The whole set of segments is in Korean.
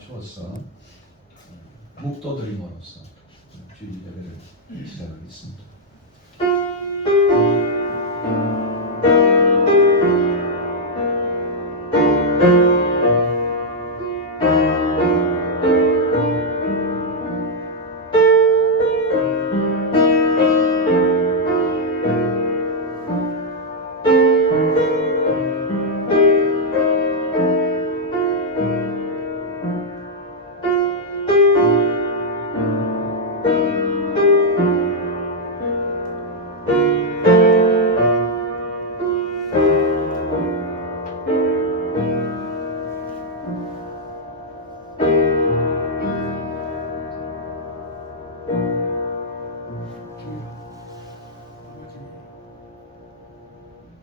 맞추어서 묵도드림으로써 주일 예배를 시작하겠습니다.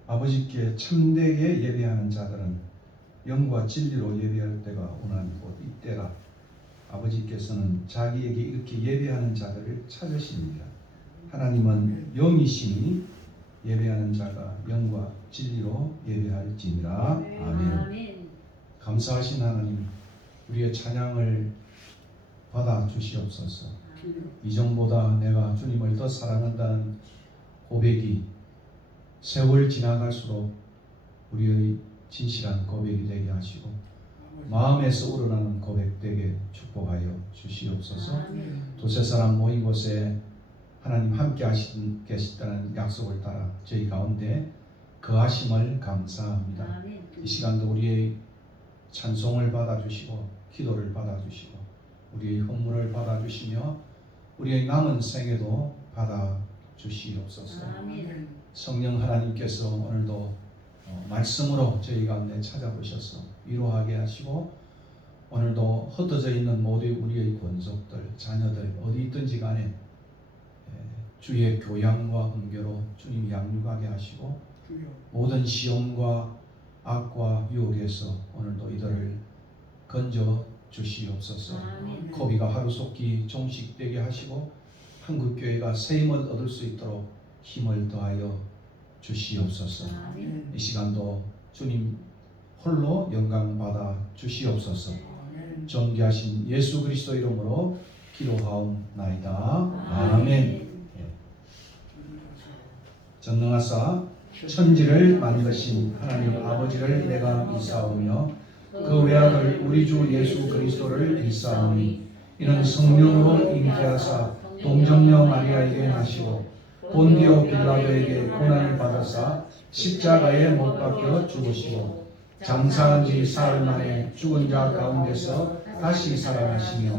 아버지께 참되게 예배하는 자들은 영과 진리로 예배할 때가 오나니 곧 이때라. 아버지께서는 자기에게 이렇게 예배하는 자들을 찾으십니다. 하나님은 영이시니 예배하는 자가 영과 진리로 예배할지니라. 아멘. 감사하신 하나님, 우리의 찬양을 받아 주시옵소서. 이전보다 내가 주님을 더 사랑한다는 고백이 세월 지나갈수록 우리의 진실한 고백이 되게 하시고 마음에서 우러나는 고백되게 축복하여 주시옵소서. 두세 사람 모인 곳에 하나님 함께 계시다는 약속을 따라 저희 가운데 거하심을 감사합니다. 이 시간도 우리의 찬송을 받아주시고 기도를 받아주시고 우리의 헌물을 받아주시며 우리의 남은 생애도 받아주시옵소서. 성령 하나님께서 오늘도 말씀으로 저희 가운데 찾아보셔서 위로하게 하시고 오늘도 흩어져 있는 모든 우리의 권속들, 자녀들 어디 있든지 간에 주의 교양과 은교로 주님 양육하게 하시고 모든 시험과 악과 유혹에서 오늘도 이들을 건져 주시옵소서. 코비가 하루속히 종식되게 하시고 한국교회가 새 힘을 얻을 수 있도록 힘을 더하여 주시옵소서. 이 시간도 주님 홀로 영광 받아 주시옵소서. 존귀하신 예수 그리스도 이름으로 기도하옵나이다. 아멘. 전능하사 천지를 만드신 하나님 아버지를 내가 믿사오며 그 외아들 우리 주 예수 그리스도를 믿사오니 이는 성령으로 잉태하사 동정녀 마리아에게 나시고 본디오 빌라도에게 고난을 받아사 십자가에 못 박혀 죽으시고 장사한 지 사흘 만에 죽은 자 가운데서 다시 살아나시며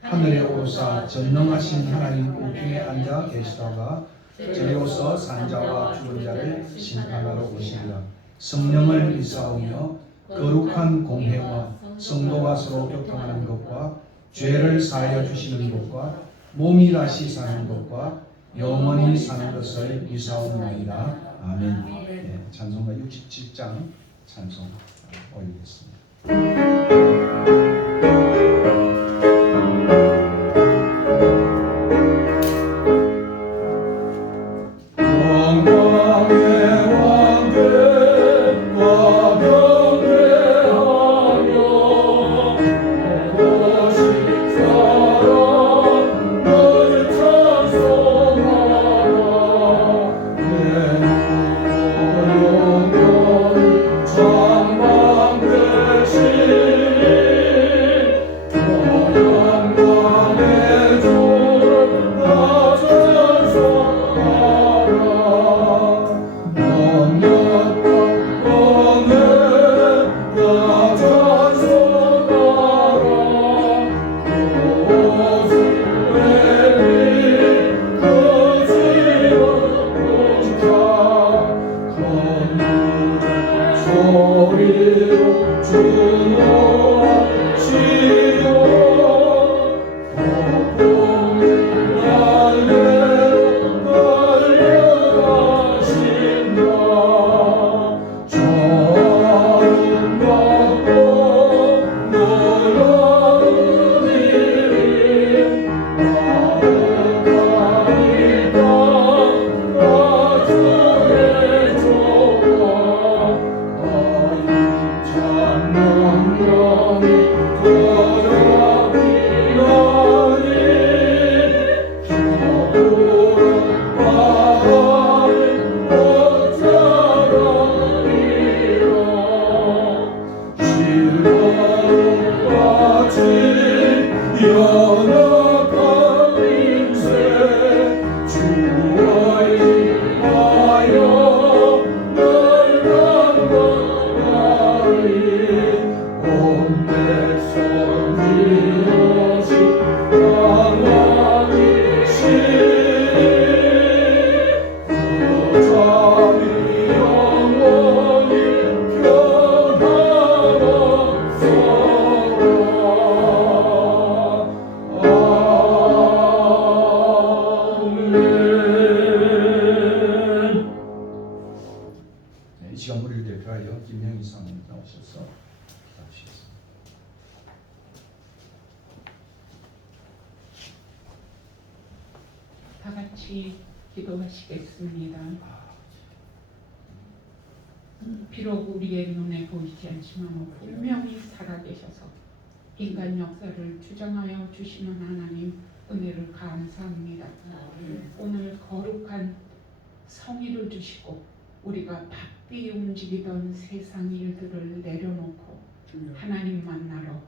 하늘에 오르사 전능하신 하나님 우편에 앉아 계시다가 저리로서 산자와 죽은 자를 심판하러 오시리라. 성령을 믿사오며 거룩한 공회와 성도가 서로 교통하는 것과 죄를 사하여 주시는 것과 몸이 다시 사는 것과 영원히 사는 것을 믿사옵나이다. 아멘. 네, 찬송가 67장 찬송 올리겠습니다. 전망되신 다 같이 기도하시겠습니다. 비록 우리의 눈에 보이지 않지만 분명히 살아계셔서 인간 역사를 주장하여 주시는 하나님 은혜를 감사합니다. 오늘 거룩한 성의를 주시고 우리가 바삐 움직이던 세상 일들을 내려놓고 하나님 만나러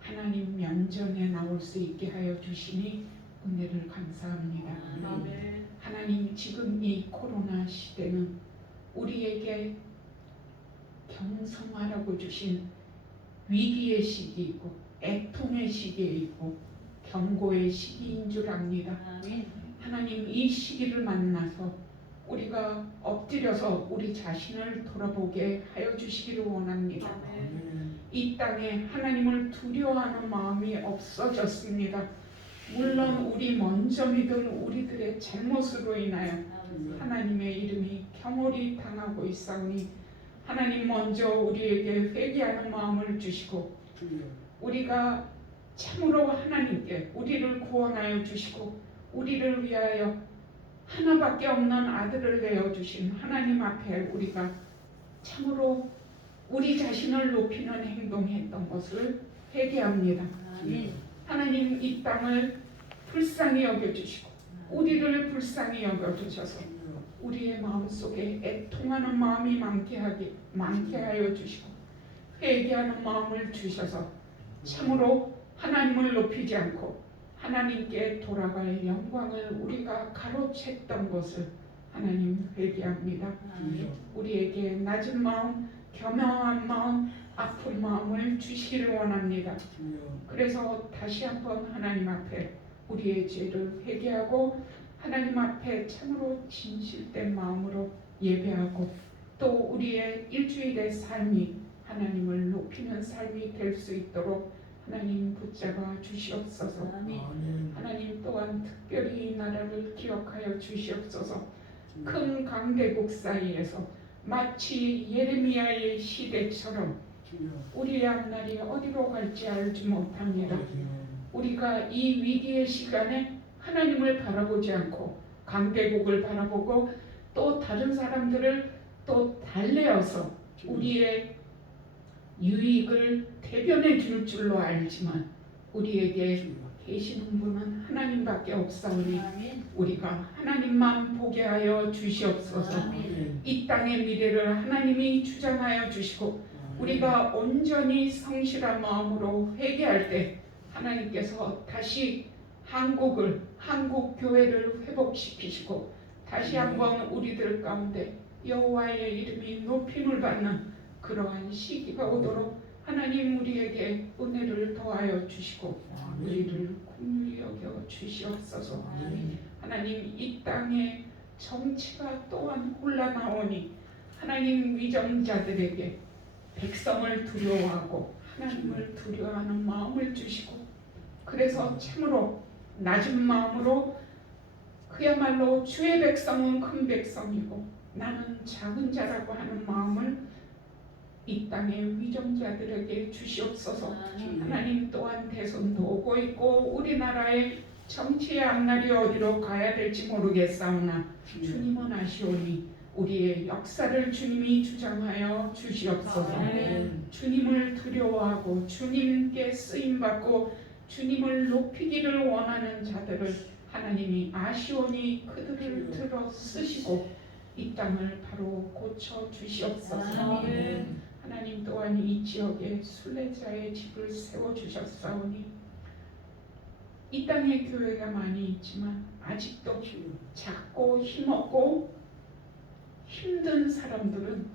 하나님 면전에 나올 수 있게 하여 주시니 은혜를 감사합니다. 하나님, 지금 이 코로나 시대는 우리에게 경성하라고 주신 위기의 시기이고 애통의 시기이고 경고의 시기인 줄 압니다. 하나님, 이 시기를 만나서 우리가 엎드려서 우리 자신을 돌아보게 하여 주시기를 원합니다. 이 땅에 하나님을 두려워하는 마음이 없어졌습니다. 물론 우리 먼저 믿은 우리들의 잘못으로 인하여 하나님의 이름이 경홀히 당하고 있사오니 하나님, 먼저 우리에게 회개하는 마음을 주시고 우리가 참으로 하나님께 우리를 구원하여 주시고 우리를 위하여 하나밖에 없는 아들을 내어주신 하나님 앞에 우리가 참으로 우리 자신을 높이는 행동했던 것을 회개합니다. 하나님, 이 땅을 불쌍히 여겨주시고 우리를 불쌍히 여겨주셔서 우리의 마음속에 애통하는 마음이 많게 하여 주시고 회개하는 마음을 주셔서 참으로 하나님을 높이지 않고 하나님께 돌아갈 영광을 우리가 가로챘던 것을 하나님 회개합니다. 우리에게 낮은 마음, 겸허한 마음, 아픈 마음을 주시기를 원합니다. 그래서 다시 한번 하나님 앞에 우리의 죄를 회개하고 하나님 앞에 참으로 진실된 마음으로 예배하고 또 우리의 일주일의 삶이 하나님을 높이는 삶이 될 수 있도록 하나님 붙잡아 주시옵소서. 하나님, 또한 특별히 이 나라를 기억하여 주시옵소서. 큰 강대국 사이에서 마치 예레미야의 시대처럼 우리의 앞날이 어디로 갈지 알지 못합니다. 우리가 이 위기의 시간에 하나님을 바라보지 않고 강대국을 바라보고 또 다른 사람들을 또 달래어서 우리의 유익을 대변해 줄 줄로 알지만 우리에게 계시는 분은 하나님밖에 없사오니 우리가 하나님만 보게 하여 주시옵소서. 이 땅의 미래를 하나님이 주장하여 주시고 우리가 온전히 성실한 마음으로 회개할 때 하나님께서 다시 한국 교회를 회복시키시고 다시 한번 우리들 가운데 여호와의 이름이 높임을 받는 그러한 시기가 오도록 하나님 우리에게 은혜를 더하여 주시고 우리를 긍휼히 여겨 주시옵소서. 하나님, 이 땅의 정치가 또한 혼란하오니 하나님, 위정자들에게 백성을 두려워하고 하나님을 두려워하는 마음을 주시고 그래서 참으로 낮은 마음으로 그야말로 주의 백성은 큰 백성이고 나는 작은 자라고 하는 마음을 이 땅의 위정자들에게 주시옵소서. 하나님, 또한 대선도 오고 있고 우리나라의 정치의 앞날이 어디로 가야 될지 모르겠사오나 주님은 아시오니 우리의 역사를 주님이 주장하여 주시옵소서. 주님을 두려워하고 주님께 쓰임받고 주님을 높이기를 원하는 자들을 하나님이 아시오니 그들을 들어 쓰시고 이 땅을 바로 고쳐 주시옵소서. 하나님 또한 이 지역에 순례자의 집을 세워주셨사오니 이 땅에 교회가 많이 있지만 아직도 작고 힘없고 힘든 사람들은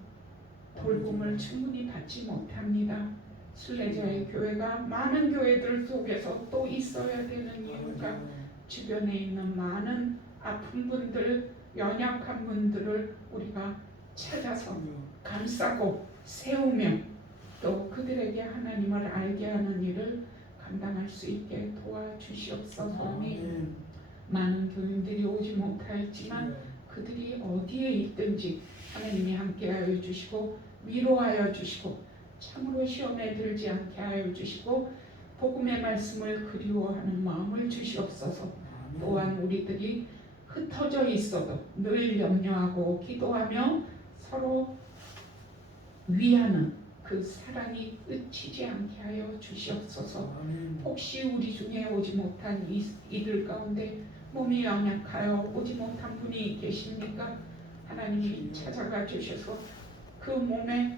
돌봄을 충분히 받지 못합니다. 순례자의 교회가 많은 교회들 속에서 또 있어야 되는 이유가 주변에 있는 많은 아픈 분들, 연약한 분들을 우리가 찾아서 감싸고 세우며 또 그들에게 하나님을 알게 하는 일을 감당할 수 있게 도와주시옵소서. 많은 교인들이 오지 못하였지만 그들이 어디에 있든지 하나님이 함께하여 주시고 위로하여 주시고 참으로 시험에 들지 않게 하여 주시고 복음의 말씀을 그리워하는 마음을 주시옵소서. 또한 우리들이 흩어져 있어도 늘 염려하고 기도하며 서로 위하는 그 사랑이 끝이지 않게 하여 주시옵소서. 혹시 우리 중에 오지 못한 이들 가운데 몸이 연약하여 오지 못한 분이 계십니까? 하나님이 찾아가 주셔서 그 몸에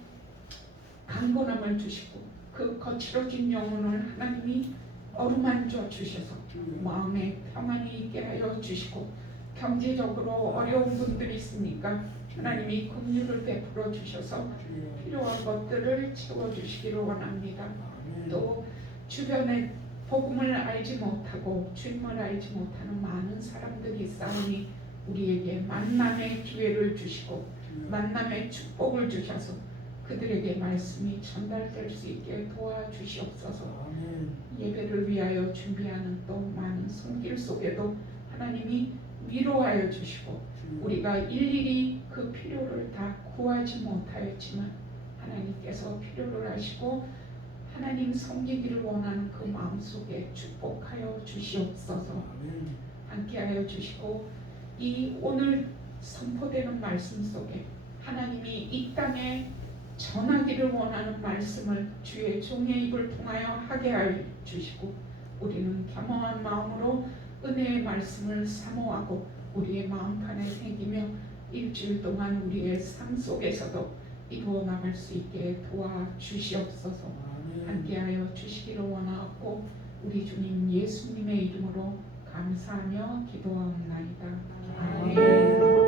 강건함을 주시고 그 거칠어진 영혼을 하나님이 어루만져 주셔서 마음에 평안이 있게 하여 주시고 경제적으로 어려운 분들이 있으니까 하나님이 긍휼을 베풀어 주셔서 필요한 것들을 채워주시기를 원합니다. 또 주변에 복음을 알지 못하고 주님을 알지 못하는 많은 사람들이 있사오니 우리에게 만남의 기회를 주시고 만남의 축복을 주셔서 그들에게 말씀이 전달될 수 있게 도와주시옵소서. 예배를 위하여 준비하는 또 많은 손길 속에도 하나님이 위로하여 주시고 우리가 일일이 그 필요를 다 구하지 못하였지만 하나님께서 필요를 하시고 하나님 섬기기를 원하는 그 마음속에 축복하여 주시옵소서. 함께하여 주시고 이 오늘 선포되는 말씀 속에 하나님이 이 땅에 전하기를 원하는 말씀을 주의 종의 입을 통하여 하게 하여 주시고 우리는 겸허한 마음으로 은혜의 말씀을 사모하고 우리의 마음판에 새기며 일주일 동안 우리의 삶 속에서도 이루어 나갈 수 있게 도와주시옵소서. 함께하여 주시기를 원하고 우리 주님 예수님의 이름으로 감사하며 기도하옵나이다. 아멘.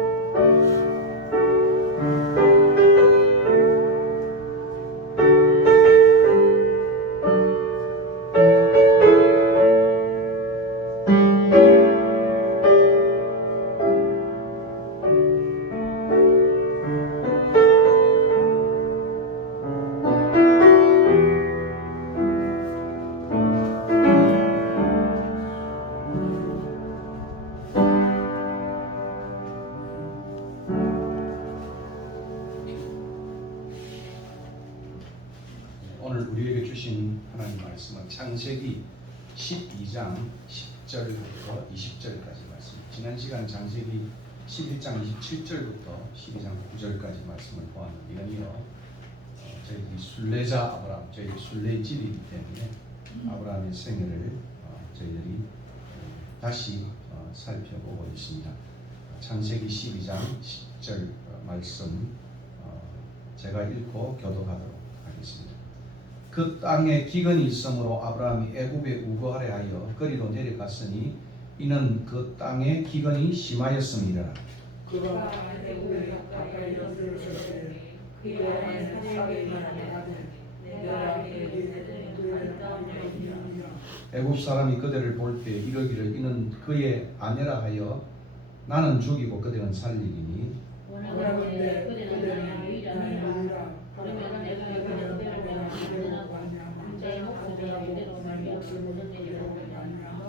오늘 우리에게 주신 하나님 말씀은 창세기 12장 10절부터 20절까지 말씀. 지난 시간 창세기 11장 27절부터 12장 9절까지 말씀을 보았는데 이는요 저희 순례자 아브라함, 저희 순례집이기 때문에 아브라함의 생애를 저희들이 다시 살펴보고 있습니다. 창세기 12장 10절 말씀 제가 읽고 교독하도록 하겠습니다. 그 땅에 기근이 있으므로 아브라함이 애굽에 우거하려 하여 거리로 내려갔으니 이는 그 땅에 기근이 심하였음이라. 그가 애굽에 가까이 이르렀을 때 그의 사내에게 말하되 내가 그에게 애굽 사람이 그들을 볼 때 이르기를 이는 그의 아내라 하여 나는 죽이고 그들은 살리리니 원하건대 그들은 유일하니라. 그러면 내가 그들을 안전하고 내 목숨을 이대로 말미암아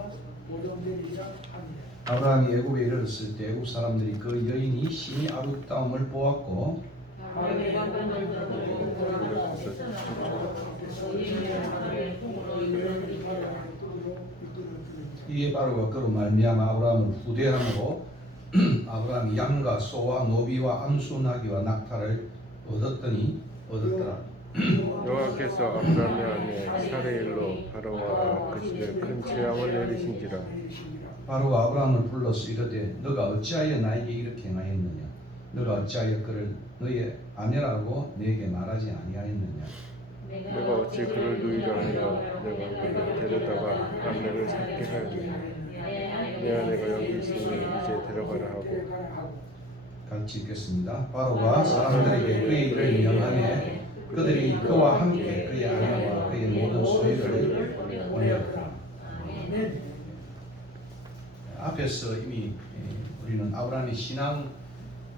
보존되리라 하니라. 아브라함이 애굽에 이르렀을 때 애굽 사람들이 그 여인이 심히 아름다움을 보았고 이에 바로가 그로 말미암아 아브라함을 후대함으로 아브라함이 양과 소와 노비와 암수 나귀와 낙타를 얻었더라. 여호와께서 아브라함의 아내 사레일로 바로와 그 집에 큰 재앙을 내리신지라. 바로가 아브라함을 불러서 이르되 너가 어찌하여 나에게 이렇게 행하였느냐 너가 어찌하여 그를 너의 아내라고 내게 말하지 아니하였느냐. 내가 어찌 그를 누이라 하여 내가 그를 데려다가 아내를 삼게 하였느냐. 내 아내가 여기 있으니 이제 데려가라 하고. 같이 읽겠습니다. 바로가 사람들에게 그의 일을 명하매 그들이 그와 함께 그의 아내와 그의 모든 소유를 보내었더라. 앞에서 이미 우리는 아브라함의 신앙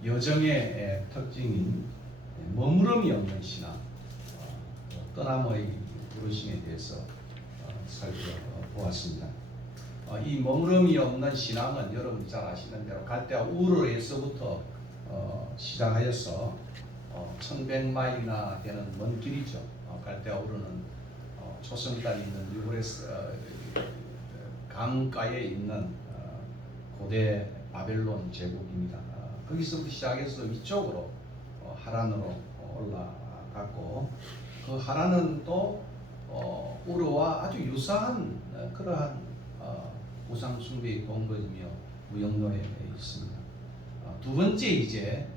여정의 특징인 머무름이 없는 신앙, 떠남의 부르심에 대해서 살펴보았습니다. 이 머무름이 없는 신앙은 여러분 잘 아시는 대로 갈대아 우르에서부터 시작하여서 1100마일이나 되는 먼 길이죠. 갈대아 우르는 초승달이 있는 유브레스 강가에 있는 고대 바벨론 제국입니다. 거기서부터 시작해서 위쪽으로 하란으로 올라갔고, 그 하란은 또 우르와 아주 유사한 그러한 우상 숭배의 본거지며 무역로에 있습니다. 두 번째 이제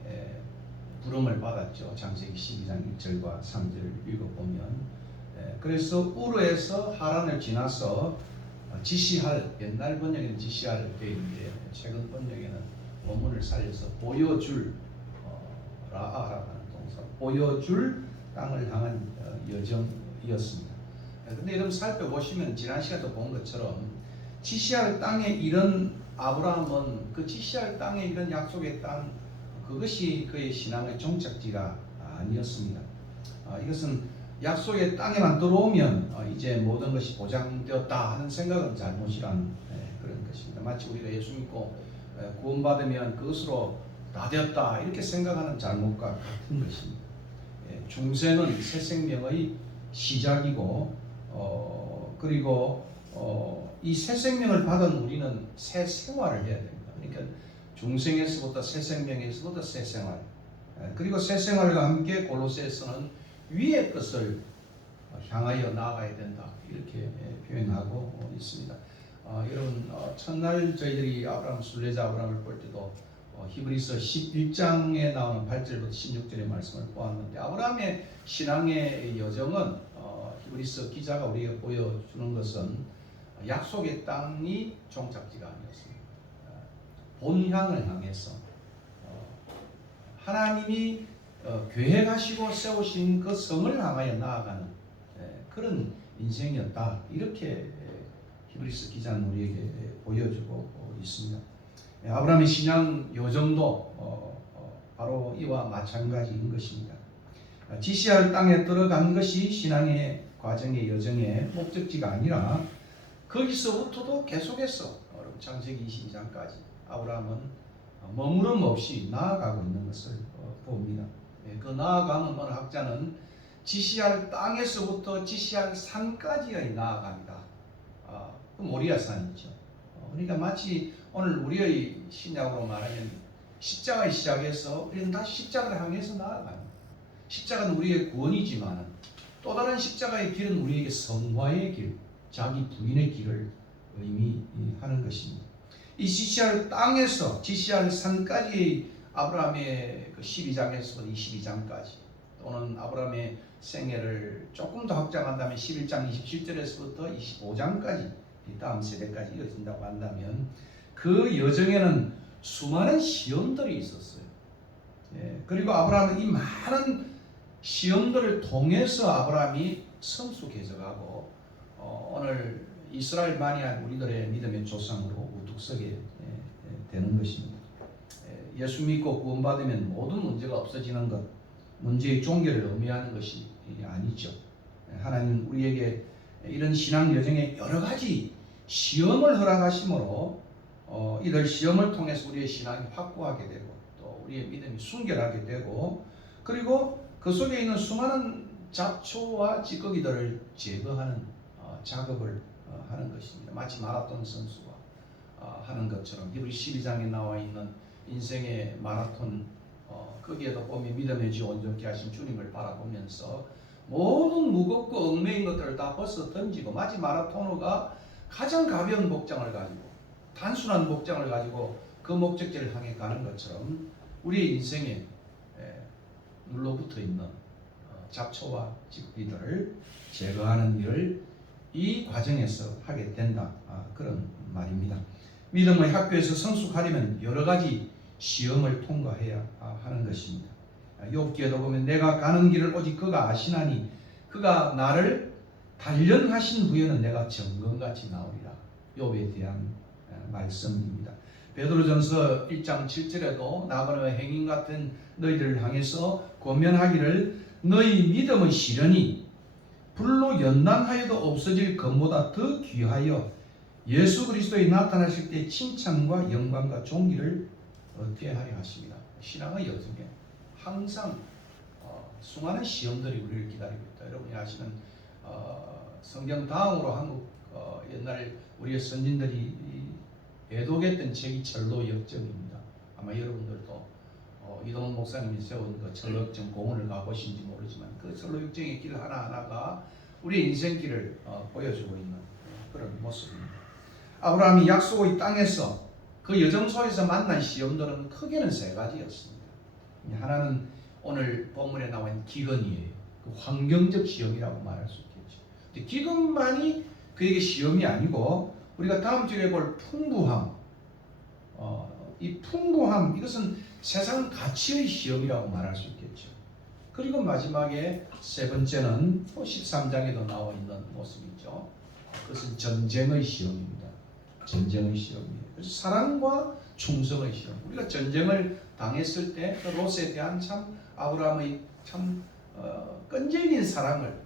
부름을 받았죠. 창세기 12장 1절과 3절을 읽어보면, 그래서 우르에서 하란을 지나서 지시할, 옛날 번역에는 지시할 때인데 최근 번역에는 원문을 살려서 보여줄, 라아라고 하는 동사, 보여줄 땅을 향한 여정이었습니다. 근데 여러분 살펴보시면 지난 시간에도 본 것처럼 지시할 땅에 이른 아브라함은 그 지시할 땅에 이른 약속의 땅, 그것이 그의 신앙의 종착지가 아니었습니다. 이것은 약속의 땅에만 들어오면 이제 모든 것이 보장되었다 하는 생각은 잘못이라는 그런 것입니다. 마치 우리가 예수 믿고 구원받으면 그것으로 다 되었다 이렇게 생각하는 잘못과 같은 것입니다. 중생은 새 생명의 시작이고, 그리고 이 새 생명을 받은 우리는 새 생활을 해야 됩니다. 그러니까 중생에서부터 새 생명에서부터 새 생활, 그리고 새 생활과 함께 골로새서는 위의 것을 향하여 나아가야 된다 이렇게 표현하고 있습니다. 여러분 첫날 저희들이 아브라함 순례자 아브라함을 볼 때도 히브리서 11장에 나오는 8절부터 16절의 말씀을 보았는데, 아브라함의 신앙의 여정은 히브리서 기자가 우리에게 보여주는 것은 약속의 땅이 종착지가 아니었습니다. 본향을 향해서 하나님이 계획하시고 세우신 그 성을 향하여 나아가는 그런 인생이었다 이렇게 히브리서 기자는 우리에게 보여주고 있습니다. 아브라함의 신앙 여정도 바로 이와 마찬가지인 것입니다. 지시할 땅에 들어간 것이 신앙의 과정의 여정의 목적지가 아니라 거기서부터도 계속해서 창세기 22장까지 아브라함은 머무름 없이 나아가고 있는 것을 봅니다. 그 나아감은 어느 학자는 지시할 땅에서부터 지시할 산까지의 나아갑니다. 그 모리아산이죠. 그러니까 마치 오늘 우리의 신약으로 말하면 십자가의 시작에서 우리는 다시 십자가를 향해서 나아가는, 십자가는 우리의 구원이지만 또 다른 십자가의 길은 우리에게 성화의 길, 자기 부인의 길을 의미하는 것입니다. 이 지시할 땅에서 지시할 산까지의 아브라함의 그 12장에서 22장까지, 또는 아브라함의 생애를 조금 더 확장한다면 11장 27절에서부터 25장까지 이 다음 세대까지 이어진다고 한다면 그 여정에는 수많은 시험들이 있었어요. 그리고 아브라함은 이 많은 시험들을 통해서 아브라함이 성숙해져가고 오늘 이스라엘만이 우리들의 믿음의 조상으로 우뚝 서게 되는 것입니다. 예수 믿고 구원받으면 모든 문제가 없어지는 것, 문제의 종결을 의미하는 것이 아니죠. 하나님 우리에게 이런 신앙 여정에 여러 가지 시험을 허락하심으로 이들 시험을 통해서 우리의 신앙이 확고하게 되고 또 우리의 믿음이 순결하게 되고, 그리고 그 속에 있는 수많은 잡초와 찌꺼기들을 제거하는 작업을 하는 것입니다. 마치 마라톤 선수가 하는 것처럼 히브리 12장에 나와 있는 인생의 마라톤, 거기에도 보면 믿음의 주 온전케 하신 주님을 바라보면서 모든 무겁고 얽매인 것들을 다 벗어 던지고, 마치 마라토너가 가장 가벼운 복장을 가지고 단순한 복장을 가지고 그 목적지를 향해 가는 것처럼 우리의 인생에 눌러붙어 있는 잡초와 찌꺼기들을 제거하는 일을 이 과정에서 하게 된다. 그런 말입니다. 믿음의 학교에서 성숙하려면 여러 가지 시험을 통과해야 하는 것입니다. 욥기에도 보면 내가 가는 길을 오직 그가 아시나니 그가 나를 단련하신 후에는 내가 정금같이 나오리라. 욥에 대한 말씀입니다. 베드로전서 1장 7절에도 나그네와 행인 같은 너희들을 향해서 권면하기를 너희 믿음의 시련이 불로 연단하여도 없어질 것보다 더 귀하여 예수 그리스도에 나타나실 때 칭찬과 영광과 존귀를 얻게 하려 하십니다. 신앙의 여정에 항상 수많은 시험들이 우리를 기다리고 있다. 여러분이 아시는 성경 다음으로 한국 옛날 우리의 선진들이 애독했던 책이 철로 역정입니다. 아마 여러분들도 이동훈 목사님이 세운 그 철로 역정 공원을 가보신지 모르지만 그 철로 역정의 길 하나하나가 우리 인생길을 보여주고 있는 그런 모습입니다. 아브라함이 약속의 땅에서 그 여정 속에서 만난 시험들은 크게는 세 가지였습니다. 하나는 오늘 본문에 나와 있는 기근이에요. 그 환경적 시험이라고 말할 수 있겠죠. 근데 기근만이 그에게 시험이 아니고 우리가 다음 주에 볼 풍부함, 이 풍부함 이것은 세상 가치의 시험이라고 말할 수 있겠죠. 그리고 마지막에 세 번째는 13장에도 나와 있는 모습이죠. 그것은 전쟁의 시험입니다. 전쟁의 시험이에요. 그래서 사랑과 충성의 시험. 우리가 전쟁을 당했을 때 롯에 대한 참 아브라함의 참 끈질긴 사랑을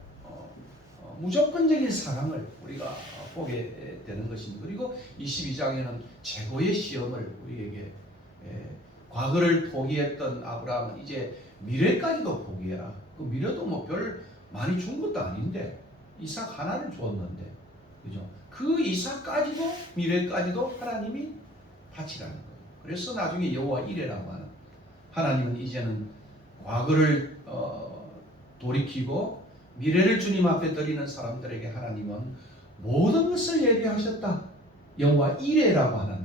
무조건적인 사랑을 우리가 보게 되는 것입니다. 그리고 22장에는 최고의 시험을 우리에게 과거를 포기했던 아브라함은 이제 미래까지도 포기해라. 그 미래도 뭐 별 많이 준 것도 아닌데 이삭 하나를 줬는데 그죠? 그 이삭까지도 미래까지도 하나님이 바치라는 거예요. 그래서 나중에 여호와 이레라고 하는 하나님은 이제는 과거를 돌이키고 미래를 주님 앞에 드리는 사람들에게 하나님은 모든 것을 예비하셨다. 여호와 이레라고 하는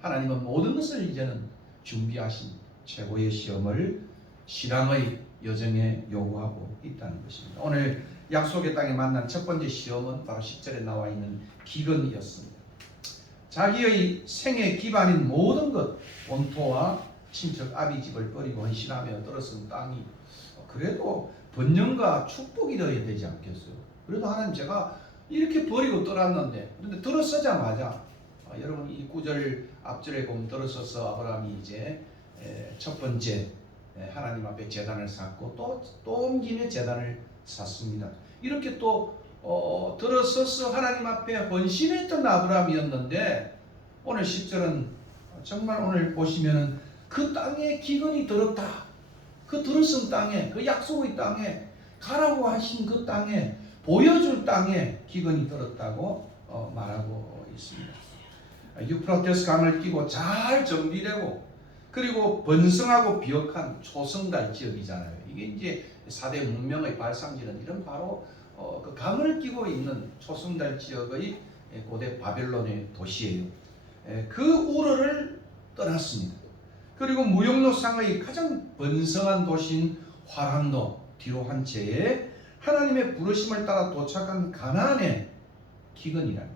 하나님은 모든 것을 이제는 준비하신 최고의 시험을 신앙의 여정에 요구하고 있다는 것입니다. 오늘 약속의 땅에 만난 첫 번째 시험은 바로 10절에 나와 있는 기근이었습니다. 자기의 생의 기반인 모든 것, 본토와 친척 아비집을 버리고 헌신하며 들어선 땅이 그래도 번영과 축복이 되어야 되지 않겠어요? 그래도 하나님 제가 이렇게 버리고 떠났는데 그런데 들어서자마자 여러분 이 9절 앞절에 보면 들어서서 아브라함이 이제 첫 번째 하나님 앞에 제단을 쌓고 또 온 김에 제단을 쌓습니다. 이렇게 또 들어서서 하나님 앞에 헌신했던 아브라함이었는데 오늘 10절은 정말 오늘 보시면은 그 땅에 기근이 들었다. 그 들어선 땅에 그 약속의 땅에 가라고 하신 그 땅에 보여줄 땅에 기근이 들었다고 말하고 있습니다. 유프라테스 강을 끼고 잘 정비되고 그리고 번성하고 비옥한 초성달 지역이잖아요. 이게 이제 4대 문명의 발상지는 이런 바로 그 강을 끼고 있는 초성달 지역의 고대 바벨론의 도시예요. 그 우르를 떠났습니다. 그리고 무역로상의 가장 번성한 도시인 화란도 뒤로 한 채에 하나님의 부르심을 따라 도착한 가나안의 기근이라니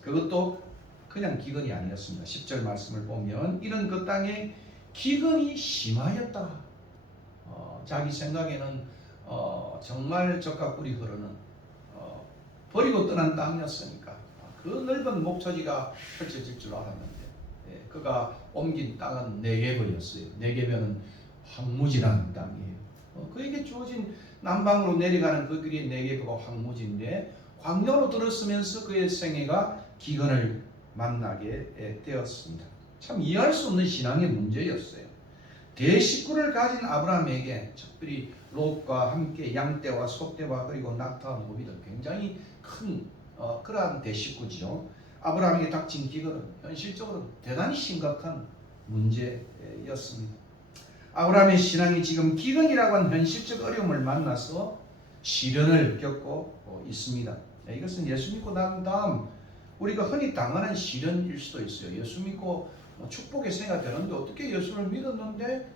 그것도 그냥 기근이 아니었습니다. 10절 말씀을 보면 이런 그 땅에 기근이 심하였다. 자기 생각에는 정말 젖과 꿀이 흐르는 버리고 떠난 땅이었으니까 그 넓은 목초지가 펼쳐질 줄 알았는데 그가 옮긴 땅은 네게버였어요. 네게버는 황무지라는 땅이에요. 그에게 주어진 남방으로 내려가는 그 길이 네게버가 황무지인데 광야로 들었으면서 그의 생애가 기근을 만나게 되었습니다. 참 이해할 수 없는 신앙의 문제였어요. 대식구를 가진 아브라함에게 특별히 롯과 함께 양떼와 소떼와 그리고 낙타와 노비들 굉장히 큰 그러한 대식구지요. 아브라함에게 닥친 기근은 현실적으로 대단히 심각한 문제였습니다. 아브라함의 신앙이 지금 기근이라고 하는 현실적 어려움을 만나서 시련을 겪고 있습니다. 이것은 예수 믿고 난 다음 우리가 흔히 당하는 시련일 수도 있어요. 예수 믿고 축복의 생활이 되는데 어떻게 예수를 믿었는데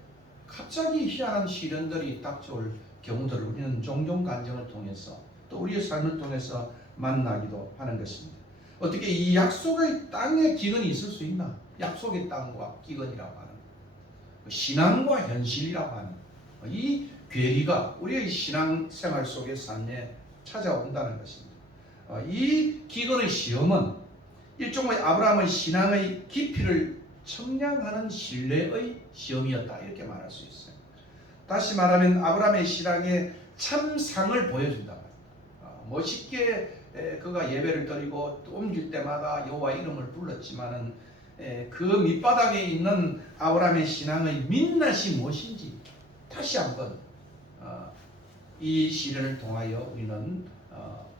갑자기 희한한 시련들이 닥쳐올 경우들을 우리는 종종 간증을 통해서 또 우리의 삶을 통해서 만나기도 하는 것입니다. 어떻게 이 약속의 땅에 기근이 있을 수 있나? 약속의 땅과 기근이라고 하는 신앙과 현실이라고 하는 이 괴리가 우리의 신앙생활 속의 삶에 찾아온다는 것입니다. 이 기근의 시험은 일종의 아브라함의 신앙의 깊이를 청량하는 신뢰의 시험이었다 이렇게 말할 수 있어요. 다시 말하면 아브라함의 신앙의 참상을 보여준다. 멋있게 그가 예배를 드리고 또 옮길 때마다 여호와 이름을 불렀지만은 그 밑바닥에 있는 아브라함의 신앙의 민낯이 무엇인지 다시 한번 이 시련을 통하여 우리는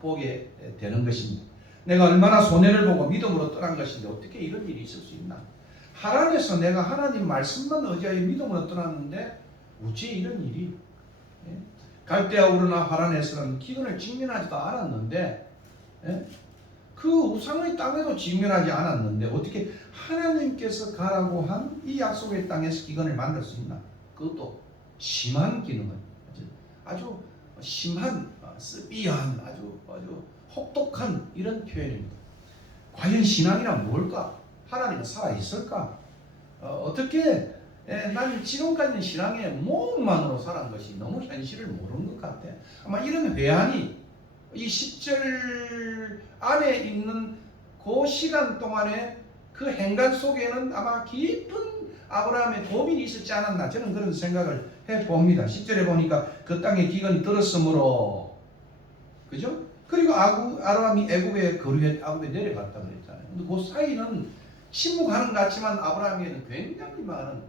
보게 되는 것입니다. 내가 얼마나 손해를 보고 믿음으로 떠난 것인데 어떻게 이런 일이 있을 수 있나? 하란에서 내가 하나님 말씀만 의지하여 믿음으로 떠났는데 어째 이런 일이? 갈대아 우르나 하란에서는 기근을 직면하지도 않았는데 그 우상의 땅에도 직면하지 않았는데 어떻게 하나님께서 가라고 한 이 약속의 땅에서 기근을 만들 수 있나? 그것도 심한 기근은 아주 심한 스비한 아주 혹독한 이런 표현입니다. 과연 신앙이란 뭘까? 하나님은 살아있을까? 어떻게 난 지금까지는 신앙의 모험만으로 살아온 것이 너무 현실을 모르는 것 같아. 아마 이런 회한이 이 10절 안에 있는 그 시간 동안에 그 행간 속에는 아마 깊은 아브라함의 고민이 있었지 않았나 저는 그런 생각을 해봅니다. 10절에 보니까 그 땅에 기근이 들었으므로 그죠? 그리고 아브라함이 애굽에 거류에 아굽에 내려갔다 그랬잖아요. 근데 그 사이는 침묵하는 것 같지만 아브라함에게는 굉장히 많은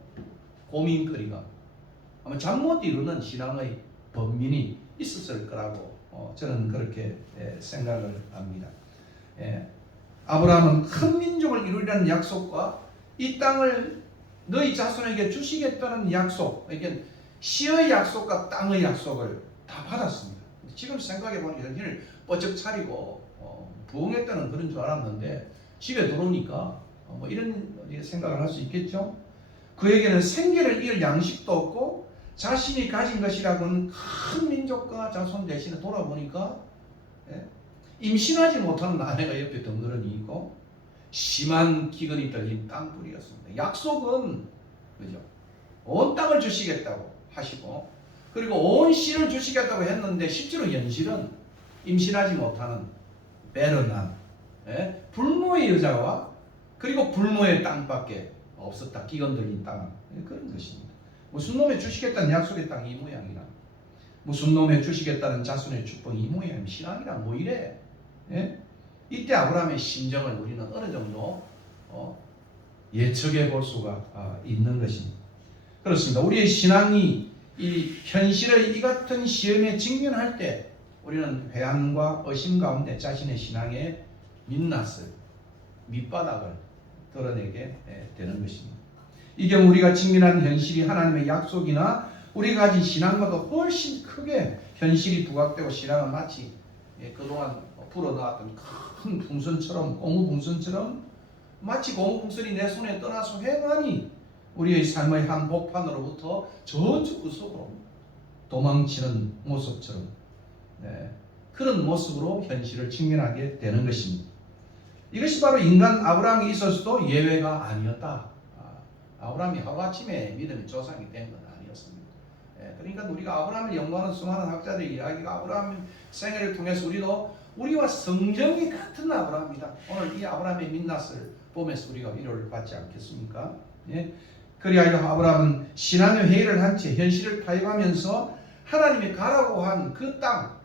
고민거리가 아마 잠 못 이루는 신앙의 번민이 있었을 거라고 저는 그렇게 생각을 합니다. 아브라함은 큰 민족을 이루리라는 약속과 이 땅을 너희 자손에게 주시겠다는 약속, 이게 시의 약속과 땅의 약속을 다 받았습니다. 지금 생각해보니 현실을 뻗쩍 차리고 부흥했다는 그런 줄 알았는데 집에 들어오니까 뭐 이런 생각을 할 수 있겠죠. 그에게는 생계를 잃을 양식도 없고 자신이 가진 것이라고는 큰 민족과 자손 대신에 돌아보니까 임신하지 못하는 아내가 옆에 덩그러니 있고 심한 기근이 들린 땅굴이었습니다. 약속은 그죠? 온 땅을 주시겠다고 하시고 그리고 온 씨를 주시겠다고 했는데 실제로 현실은 임신하지 못하는 베르난 불모의 여자와 그리고 불모의 땅밖에 없었다. 기근 들린 땅은 그런 것입니다. 무슨 놈의 주시겠다는 약속의 땅이 이 모양이라 무슨 놈의 주시겠다는 자손의 축복이 이 모양이면 신앙이란 뭐 이래? 이때 아브라함의 심정을 우리는 어느 정도 예측해 볼 수가 있는 것입니다. 그렇습니다. 우리의 신앙이 이 현실의 이 같은 시험에 직면할 때 우리는 회한과 의심 가운데 자신의 신앙의 민낯을 밑바닥을 드러내게 되는 것입니다. 이 경우 우리가 직면한 현실이 하나님의 약속이나 우리가 가진 신앙과도 훨씬 크게 현실이 부각되고 신앙은 마치 그동안 불어넣었던 큰 풍선처럼 고무풍선처럼 마치 고무풍선이 내 손에 떠나서 횡하니 우리의 삶의 한복판으로부터 저쪽 구석으로 도망치는 모습처럼 그런 모습으로 현실을 직면하게 되는 것입니다. 이것이 바로 인간 아브라함이 있어서도 예외가 아니었다. 아브라함이 하루아침에 믿음의 조상이 된 건 아니었습니다. 그러니까 우리가 아브라함을 연구하는 수많은 학자들의 이야기가 아브라함 생애를 통해서 우리도 우리와 성정이 같은 아브라함이다. 오늘 이 아브라함의 민낯을 보면서 우리가 위로를 받지 않겠습니까? 그리하여 아브라함은 신앙의 회의를 한 채 현실을 타협하면서 하나님이 가라고 한 그 땅,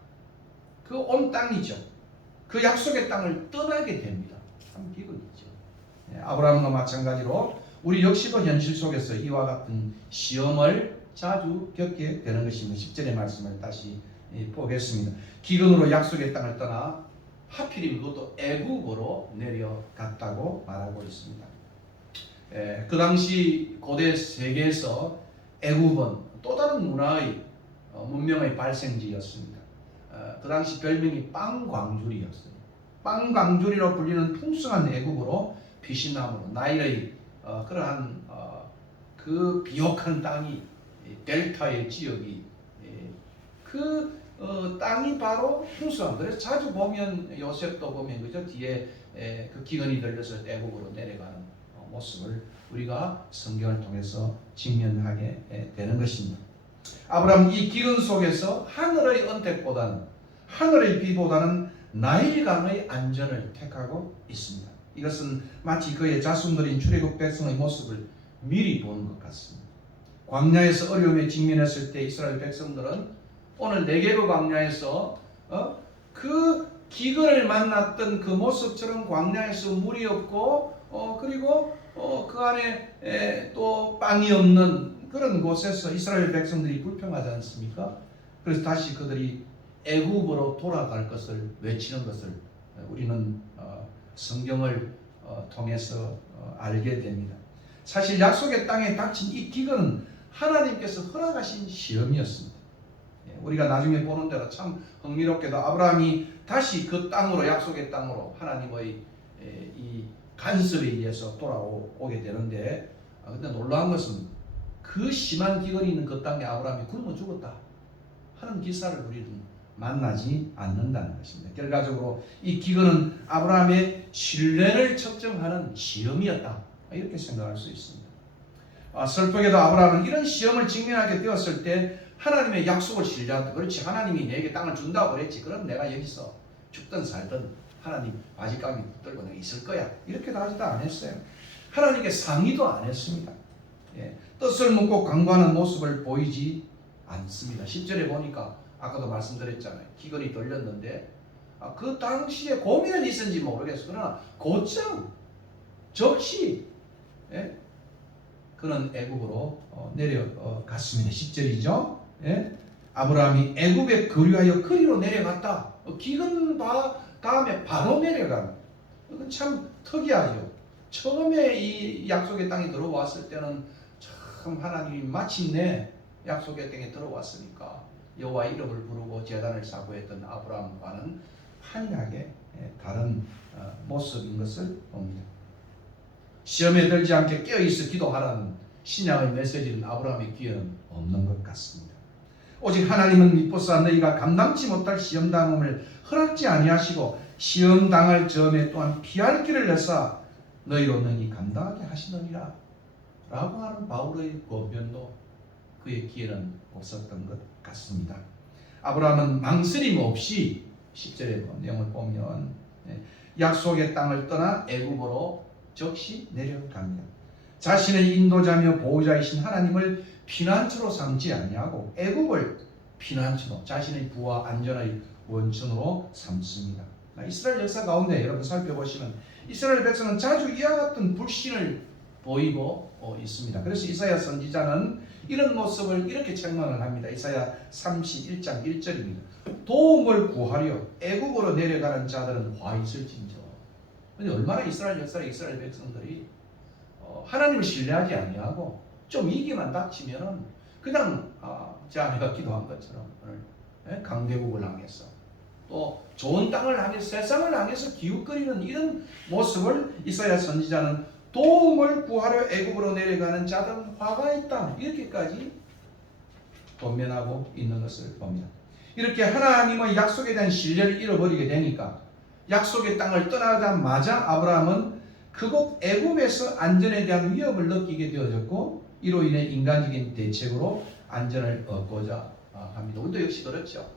그 온 땅이죠. 그 약속의 땅을 떠나게 됩니다. 참 기근이죠. 아브라함과 마찬가지로 우리 역시도 현실 속에서 이와 같은 시험을 자주 겪게 되는 것입니다. 10절의 말씀을 다시 보겠습니다. 기근으로 약속의 땅을 떠나 하필이면 그것도 애굽으로 내려갔다고 말하고 있습니다. 그 당시 고대 세계에서 애굽은 또 다른 문화의 문명의 발생지였습니다. 그 당시 별명이 빵광주리였어요. 빵광주리로 불리는 풍성한 애굽으로 피신함으로 나일의 그러한 그 비옥한 땅이 델타의 지역이 그 땅이 바로 풍수함. 그래서 자주 보면 요셉도 보면 그죠 뒤에 그 기근이 들려서 애국으로 내려가는 모습을 우리가 성경을 통해서 직면하게 되는 것입니다. 아브라함은 이 기근 속에서 하늘의 언택보다는 하늘의 비보다는 나일강의 안전을 택하고 있습니다. 이것은 마치 그의 자손들인 출애굽 백성의 모습을 미리 보는 것 같습니다. 광야에서 어려움에 직면했을 때 이스라엘 백성들은 오늘 네게브 광야에서 그 기근을 만났던 그 모습처럼 광야에서 물이 없고 그리고 그 안에 또 빵이 없는 그런 곳에서 이스라엘 백성들이 불평하지 않습니까? 그래서 다시 그들이 애굽으로 돌아갈 것을 외치는 것을 우리는 성경을 통해서 알게 됩니다. 사실 약속의 땅에 닥친 이 기근은 하나님께서 허락하신 시험이었습니다. 우리가 나중에 보는 대로 참 흥미롭게도 아브라함이 다시 그 땅으로 약속의 땅으로 하나님의 이 간섭에 의해서 돌아오게 되는데 근데 놀라운 것은 그 심한 기근이 있는 그 땅에 아브라함이 굶어 죽었다 하는 기사를 우리는 만나지 않는다는 것입니다. 결과적으로 이 기근은 아브라함의 신뢰를 측정하는 시험이었다 이렇게 생각할 수 있습니다. 슬프게도 아브라함은 이런 시험을 직면하게 되었을 때 하나님의 약속을 신뢰한다. 그렇지 하나님이 내게 땅을 준다고 그랬지. 그럼 내가 여기서 죽든 살든 하나님 바지가미 붙들고 내가 있을 거야. 이렇게 하지도 않았어요. 하나님께 상의도 안 했습니다. 뜻을 묻고 강구하는 모습을 보이지 않습니다. 10절에 보니까 아까도 말씀드렸잖아요. 기근이 돌렸는데 그 당시에 고민은 있었는지 모르겠어. 그러나 곧장 적시 그는 애굽으로 내려갔습니다. 10절이죠. 아브라함이 애굽에 거류하여 그리로 내려갔다. 기근 다음에 바로 내려간. 이건 참 특이하죠. 처음에 이 약속의 땅에 들어왔을 때는 참 하나님이 마침내 약속의 땅에 들어왔으니까 여호와 이름을 부르고 제단을 쌓고 했던 아브라함과는 판이하게 다른 모습인 것을 봅니다. 시험에 들지 않게 깨어있어 기도하라는 신약의 메시지는 아브라함의 귀에는 없는 것 같습니다. 오직 하나님은 미쁘사 너희가 감당치 못할 시험당함을 허락지 아니하시고 시험당할 점에 또한 피할 길을 내사 너희로 능히 감당하게 하시느니라 라고 하는 바울의 권면도 그의 귀에는 없었던 것 같습니다. 아브라함은 망설임 없이 10절의 내용을 보면 약속의 땅을 떠나 애굽으로 적시 내려갑니다. 자신의 인도자며 보호자이신 하나님을 피난처로 삼지 아니하고 애굽을 피난처로 자신의 부와 안전의 원천으로 삼습니다. 이스라엘 역사 가운데 여러분 살펴보시면 이스라엘 백성은 자주 이와 같은 불신을 보이고 있습니다. 그래서 이사야 선지자는 이런 모습을 이렇게 책망을 합니다. 이사야 31장 1절입니다. 도움을 구하려 애굽으로 내려가는 자들은 화 있을진저. 얼마나 이스라엘 역사에 이스라엘 백성들이 하나님을 신뢰하지 아니하고 좀 위기만 닥치면은 그냥 제 아내가 기도한 것처럼 강대국을 향해서 또 좋은 땅을 향해서 세상을 향해서 기웃거리는 이런 모습을 이사야 선지자는 도움을 구하려 애굽으로 내려가는 자들은 화가 있다 이렇게까지 권면하고 있는 것을 봅니다. 이렇게 하나님의 약속에 대한 신뢰를 잃어버리게 되니까 약속의 땅을 떠나자마자 아브라함은 그곳 애굽에서 안전에 대한 위협을 느끼게 되어졌고 이로 인해 인간적인 대책으로 안전을 얻고자 합니다. 우리도 역시 그렇죠.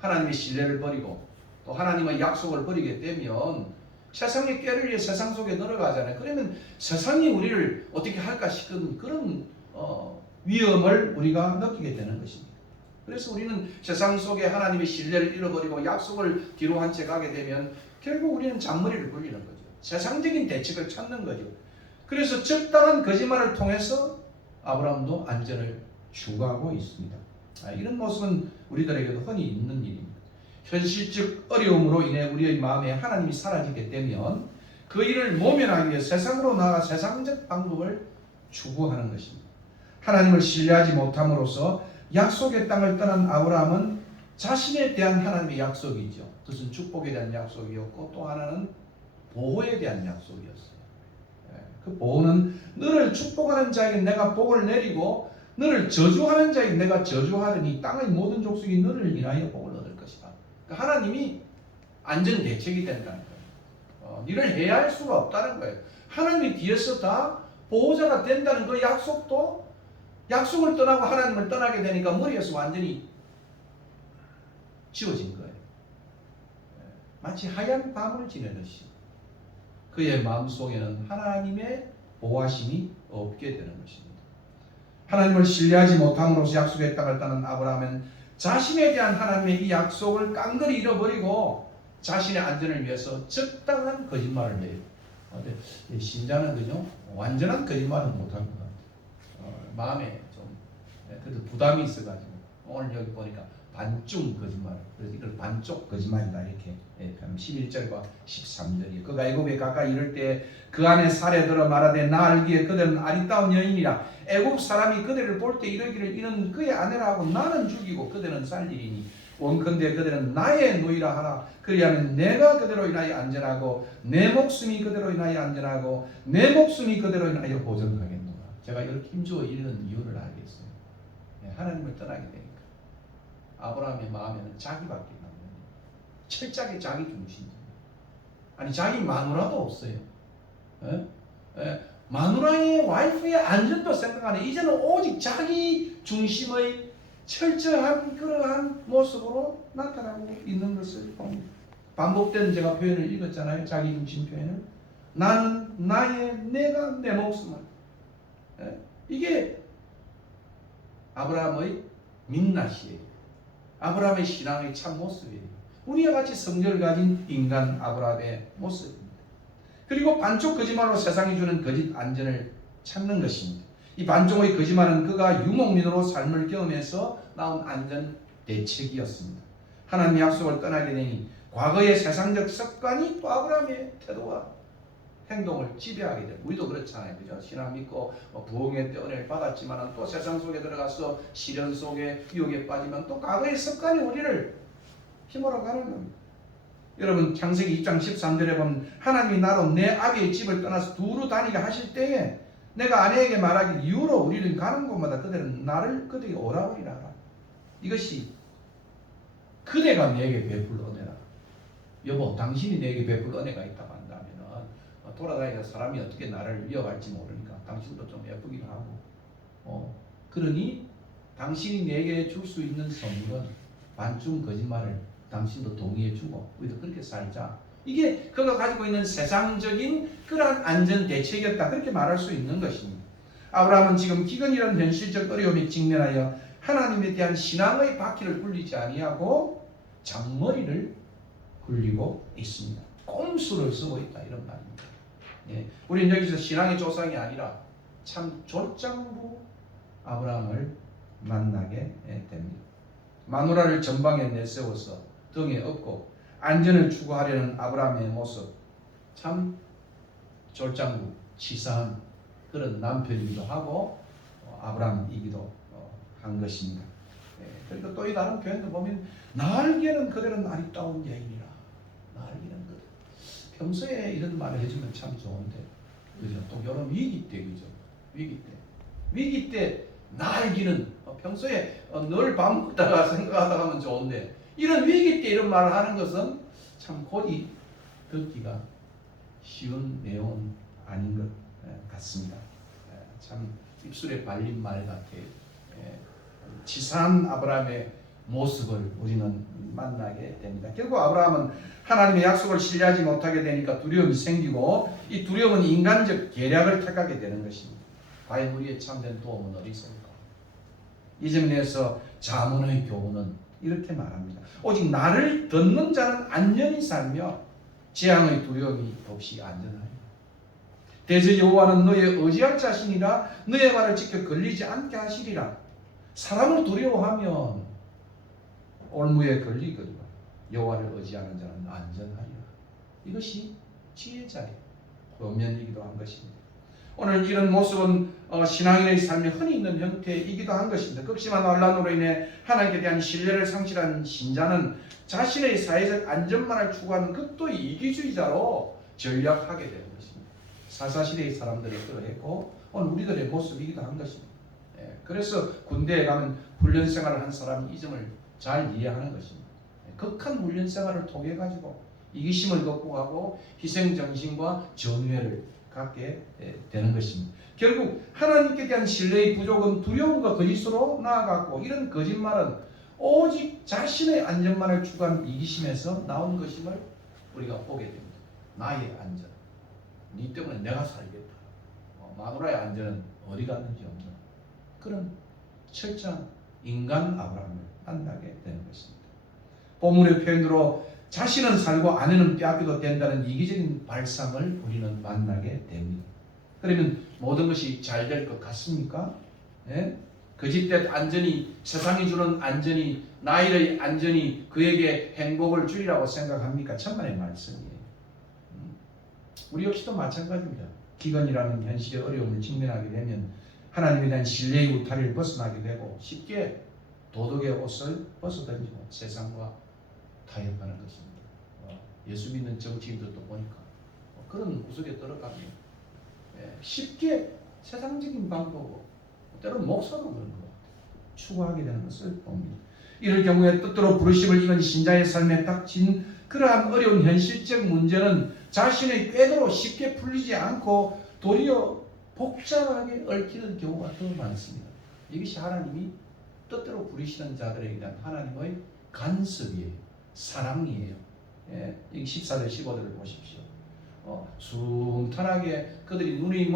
하나님의 신뢰를 버리고 또 하나님의 약속을 버리게 되면 세상의 꾀를 위해 세상 속에 들어가잖아요. 그러면 세상이 우리를 어떻게 할까 싶은 그런 위험을 우리가 느끼게 되는 것입니다. 그래서 우리는 세상 속에 하나님의 신뢰를 잃어버리고 약속을 뒤로 한 채 가게 되면 결국 우리는 잔머리를 굴리는 거죠. 세상적인 대책을 찾는 거죠. 그래서 적당한 거짓말을 통해서 아브라함도 안전을 추구하고 있습니다. 이런 모습은 우리들에게도 흔히 있는 일입니다. 현실적 어려움으로 인해 우리의 마음에 하나님이 사라지게 되면 그 일을 모면하기 위해 세상으로 나아가 세상적 방법을 추구하는 것입니다. 하나님을 신뢰하지 못함으로써 약속의 땅을 떠난 아브라함은 자신에 대한 하나님의 약속이죠. 그것은 축복에 대한 약속이었고 또 하나는 보호에 대한 약속이었어요. 그 보호는 너를 축복하는 자에게 내가 복을 내리고 너를 저주하는 자에게 내가 저주하리니 땅의 모든 족속이 너를 인하여 복을 얻을 것이다. 그러니까 하나님이 안전 대책이 된다는 거예요. 일을 해야 할 수가 없다는 거예요. 하나님이 뒤에서 다 보호자가 된다는 그 약속도 약속을 떠나고 하나님을 떠나게 되니까 머리에서 완전히 지워진 거예요. 마치 하얀 밤을 지내듯이 그의 마음속에는 하나님의 보호하심이 없게 되는 것입니다. 하나님을 신뢰하지 못함으로써 약속의 땅을 떠난 아브라함은 자신에 대한 하나님의 이 약속을 깡그리 잃어버리고 자신의 안전을 위해서 적당한 거짓말을 해요. 근데 신자는 그죠? 완전한 거짓말은 못합니다. 마음에 좀 그래도 부담이 있어가지고 오늘 여기 보니까 반중 거짓말, 그래서 이걸 반쪽 거짓말이다 이렇게 11절과 13절이에요. 그가 애굽에 가까이 이를 때 그 안에 살에 들어 말하되 나 알기에 그들은 아리따운 여인이라 애굽 사람이 그들을 볼 때 이르기를 이는 그의 아내라 하고 나는 죽이고 그들은 살리리니 원컨대 그들은 나의 노이라 하라. 그리하면 내가 그대로 인하여 안전하고 내 목숨이 그대로 인하여 안전하고 내 목숨이 그대로 인하여 보존하겠노라. 제가 이렇게 힘주어 이르는 이유를 알겠어요. 하나님을 떠나게 되니까 아브라함의 마음에는 자기밖에 없는 철저하게 자기 중심이에요. 아니 자기 마누라도 없어요. 마누라의 와이프의 안전도 생각 안 해. 이제는 오직 자기 중심의 철저한 그러한 모습으로 나타나고 있는 것을 봅니다. 반복된 제가 표현을 읽었잖아요. 자기 중심 표현을. 나는 나의 내가 내 목숨을. 이게 아브라함의 민낯이에요. 아브라함의 신앙의 참 모습이에요. 우리와 같이 성결을 가진 인간 아브라함의 모습입니다. 그리고 반쪽 거짓말로 세상이 주는 거짓 안전을 찾는 것입니다. 이 반쪽의 거짓말은 그가 유목민으로 삶을 경험해서 나온 안전 대책이었습니다. 하나님의 약속을 떠나게 되니 과거의 세상적 습관이 또 아브라함의 태도와 행동을 지배하게 됩니다. 우리도 그렇잖아요. 그죠? 신앙 믿고 부흥회 때 은혜를 받았지만 또 세상 속에 들어가서 시련 속에 유혹에 빠지면 또 과거의 습관이 우리를 힘으로 가는 겁니다. 여러분 창세기 2장 13절에 보면 하나님이 나로 내 아비의 집을 떠나서 두루 다니게 하실 때에 내가 아내에게 말하기 이후로 우리는 가는 곳마다 그들은 나를 그들이 오라버리라 하라. 이것이 그대가 내게 베풀 은혜라. 여보 당신이 내게 베풀 은혜가 있다고 한다면 돌아다니는 사람이 어떻게 나를 위협할지 모르니까 당신도 좀 예쁘기도 하고 그러니 당신이 내게 줄 수 있는 선물은 반중 거짓말을 당신도 동의해주고 우리도 그렇게 살자. 이게 그가 가지고 있는 세상적인 그러한 안전 대책이었다. 그렇게 말할 수 있는 것입니다. 아브라함은 지금 기근이라는 현실적 어려움에 직면하여 하나님에 대한 신앙의 바퀴를 굴리지 아니하고 잔머리를 굴리고 있습니다. 꼼수를 쓰고 있다 이런 말입니다. 우리는 여기서 신앙의 조상이 아니라 참 졸장부 아브라함을 만나게 됩니다. 마누라를 전방에 내세워서 등에 업고 안전을 추구하려는 아브라함의 모습, 참 졸장부 치사한 그런 남편이기도 하고 아브라함이기도 한 것입니다. 그리고 또 이 다른 표현도 보면 나알기에는 그들은 아리따운 여인이라. 나알기는 그들. 평소에 이런 말을 해주면 참 좋은데, 그죠? 또 이런 위기 때, 그죠? 위기 때 나알기는 평소에 늘 밥 먹다가 생각하다가 하면 좋은데 이런 위기 때 이런 말을 하는 것은 참 곧이 듣기가 쉬운 내용은 아닌 것 같습니다. 참 입술에 발린 말 같아요. 치사한 아브라함의 모습을 우리는 만나게 됩니다. 결국 아브라함은 하나님의 약속을 신뢰하지 못하게 되니까 두려움이 생기고 이 두려움은 인간적 계략을 택하게 되는 것입니다. 과연 우리의 참된 도움은 어디 있습니까? 이 점에서 잠언의 교훈은 이렇게 말합니다. 오직 나를 듣는 자는 안전히 살며 재앙의 두려움이 없이 안전하리라. 대저 여호와는 너의 의지할 자신이라 너의 발을 지켜 걸리지 않게 하시리라. 사람을 두려워하면 올무에 걸리거니와 여호와를 의지하는 자는 안전하리라. 이것이 지혜자의 권면이기도 한 것입니다. 오늘 이런 모습은 신앙인의 삶에 흔히 있는 형태이기도 한 것입니다. 극심한 환난으로 인해 하나님께 대한 신뢰를 상실한 신자는 자신의 사회적 안전만을 추구하는 극도의 이기주의자로 전략하게 되는 것입니다. 사사시대의 사람들이 그러했고 오늘 우리들의 모습이기도 한 것입니다. 그래서 군대에 가면 훈련 생활을 한 사람이 이 점을 잘 이해하는 것입니다. 극한 훈련 생활을 통해 가지고 이기심을 극복하고 희생정신과 정의를 갖게 되는 것입니다. 결국 하나님께 대한 신뢰의 부족은 두려움과 거짓으로 나아갔고 이런 거짓말은 오직 자신의 안전만을 추구한 이기심에서 나온 것임을 우리가 보게 됩니다. 나의 안전, 네 때문에 내가 살겠다. 마누라의 안전은 어디 갔는지 없는 그런 철저한 인간 아브라함을 만나게 되는 것입니다. 본문의 표현으로 자신은 살고 아내는 빼앗기도 된다는 이기적인 발상을 우리는 만나게 됩니다. 그러면 모든 것이 잘 될 것 같습니까? 거짓된 안전이 세상이 주는 안전이 나의 안전이 그에게 행복을 주리라고 생각합니까? 천만의 말씀이에요. 우리 역시도 마찬가지입니다. 기근이라는 현실의 어려움을 직면하게 되면 하나님에 대한 신뢰의 울타리를 벗어나게 되고 쉽게 도덕의 옷을 벗어던지고 세상과 타협하는 것입니다. 예수 믿는 정치인들도 보니까 그런 구석에 들어가면 쉽게 세상적인 방법으로 때로는 목사도 그런 것 같아요. 추구하게 되는 것을 봅니다. 이럴 경우에 뜻대로 부르심을 입은 신자의 삶에 닥친 그러한 어려운 현실적 문제는 자신의 꾀대로 쉽게 풀리지 않고 도리어 복잡하게 얽히는 경우가 더 많습니다. 이것이 하나님이 뜻대로 부르시는 자들에게 대한 하나님의 간섭이에요. 사랑이에요. 이 14절 15절을 보십시오. 순탄하게 그들이 눈이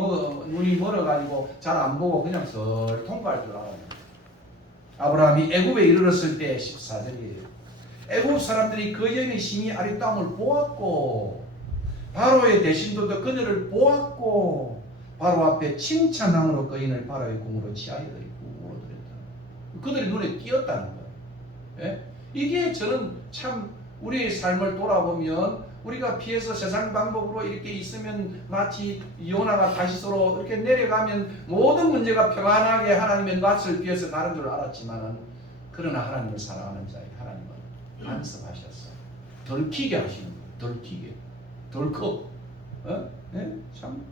멀어가지고 잘 안 보고 그냥 설 통과할 줄 알아요. 아브라함이 애굽에 이르렀을 때 14절이에요. 애굽 사람들이 그 여인의 심히 아리따움을 보았고 바로의 대신도도 그녀를 보았고 바로 앞에 칭찬함으로 그 여인을 바로의 궁으로 지하여들이 궁으로 들였다. 그들의 눈에 띄었다는 거예요. 이게 저는 참 우리의 삶을 돌아보면 우리가 피해서 세상 방법으로 이렇게 있으면 마치 요나가 다시서로 이렇게 내려가면 모든 문제가 평안하게 하나님의 낯을 피해서 가는 줄 알았지만 그러나 하나님을 사랑하는 자에게 하나님은 간섭하셨어. 덜키게 하시는 거예요. 덜키게. 덜컥. 참.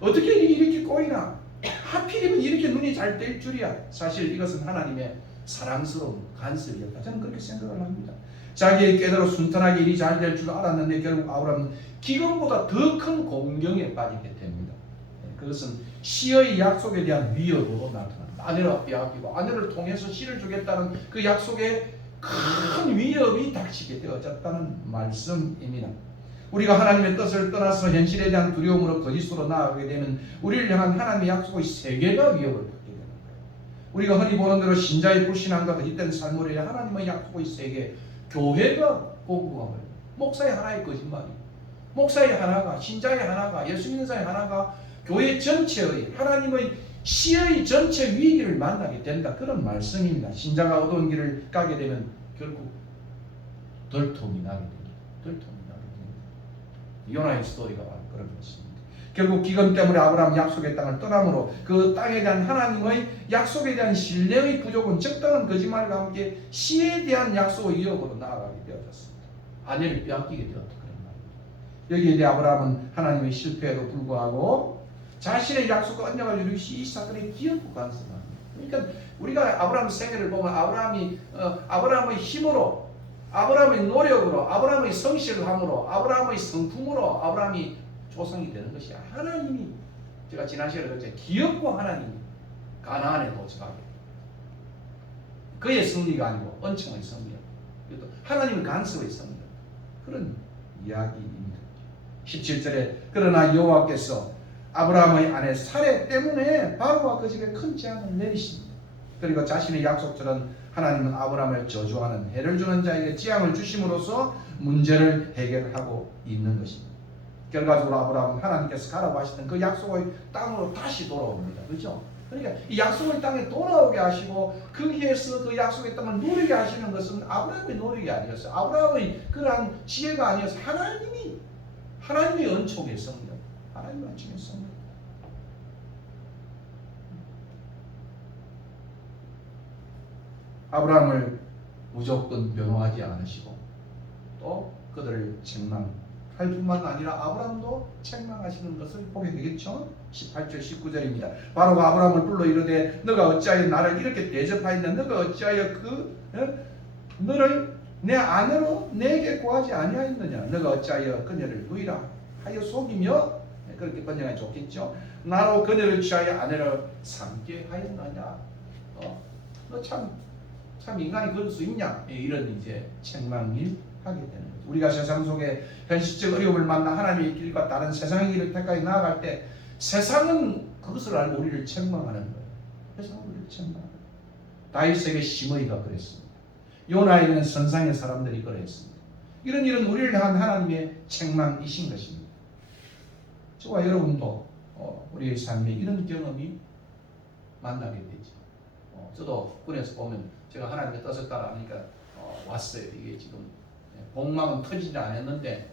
어떻게 이렇게 꼬이나? 하필이면 이렇게 눈이 잘 뜰 줄이야. 사실 이것은 하나님의 사랑스러운 간섭이었다. 저는 그렇게 생각을 합니다. 자기의 꾀대로 순탄하게 일이 잘 될 줄 알았는데 결국 아브라함은 기근보다 더 큰 공경에 빠지게 됩니다. 그것은 시의 약속에 대한 위협으로 나타납니다. 아내를 빼앗기고 아내를 통해서 씨를 주겠다는 그 약속에 큰 위협이 닥치게 되어졌다는 말씀입니다. 우리가 하나님의 뜻을 떠나서 현실에 대한 두려움으로 거짓으로 나아가게 되면 우리를 향한 하나님의 약속의 세계가 위협을 받게 되는 거예요. 우리가 흔히 보는 대로 신자의 불신앙과 거짓된 삶으로 인해 하나님의 약속의 세계, 교회가 공부하고 목사의 하나의 거짓말이, 목사의 하나가, 신자의 하나가, 예수 믿는 자의 하나가 교회 전체의 하나님의 시의 전체 위기를 만나게 된다. 그런 말씀입니다. 신자가 어두운 길을 가게 되면 결국 덜통이 나게 됩니다. 덜통이 나게 됩니다. 요나의 스토리가 바로 그런 것입니다. 결국 기근 때문에 아브라함 약속의 땅을 떠나므로 그 땅에 대한 하나님의 약속에 대한 신뢰의 부족은 적당한 거짓말과 함께 시에 대한 약속의 위협으로 나아가게 되어졌습니다. 아내를 빼앗기게 되었다. 그런 말입니다. 여기에 대해 아브라함은 하나님의 실패에도 불구하고 자신의 약속과 언약을 이루시 이 사건에 기어코 간섭합니다. 그러니까 우리가 아브라함 생애를 보면 아브라함의 힘으로, 아브라함의 노력으로, 아브라함의 성실함으로, 아브라함의 성품으로 아브라함이 조성이 되는 것이 하나님이, 제가 지난 시간에 그랬죠. 기어코 하나님이 가나안에 도착하게, 그의 승리가 아니고 은총의 승리야. 이것도 하나님의 간섭의 승리다. 그런 이야기입니다. 17절에 그러나 여호와께서 아브라함의 아내 사레 때문에 바로와 그 집에 큰 재앙을 내리십니다. 그리고 자신의 약속처럼 하나님은 아브라함을 저주하는 해를 주는 자에게 재앙을 주심으로써 문제를 해결하고 있는 것입니다. 결과적으로 아브라함은 하나님께서 가라고 하시던 그 약속의 땅으로 다시 돌아옵니다. 그렇죠? 그러니까 이 약속의 땅에 돌아오게 하시고 거기에서 그 약속의 땅을 누리게 하시는 것은 아브라함의 노력이 아니었어요. 아브라함의 그러한 지혜가 아니어서 하나님의 은총의 성령, 하나님의 은총의 성령. 아브라함을 무조건 변호하지 않으시고 또 그들을 책망하지 할 뿐만 아니라 아브라함도 책망하시는 것을 보게 되겠죠. 18절 19절입니다. 바로가 아브라함을 불러 이르되 너가 어찌하여 나를 이렇게 대접하였냐 너가 어찌하여 너를 내 아내로 내게 구하지 아니하였느냐 너가 어찌하여 그녀를 누이라 하여 속이며 그렇게 번역하면 좋겠죠. 나로 그녀를 취하여 아내를 삼게 하였느냐 너 참 인간이 그럴 수 있냐 이런 이제 책망을 하게 되는 거죠. 우리가 세상 속에 현실적 어려움을 만나 하나님의 길과 다른 세상의 길을 택하여 나아갈 때 세상은 그것을 알고 우리를 책망하는 거예요. 세상은 우리를 책망하는 거예요. 다윗에게 심의가 그랬습니다. 요나에게는 선상의 사람들이 그랬습니다. 이런 일은 우리를 향한 하나님의 책망이신 것입니다. 저와 여러분도 우리의 삶에 이런 경험이 만나게 되죠. 저도 군에서 보면 제가 하나님의 뜻을 따라 하니까 왔어요. 이게 지금 복막은 터지지 않았는데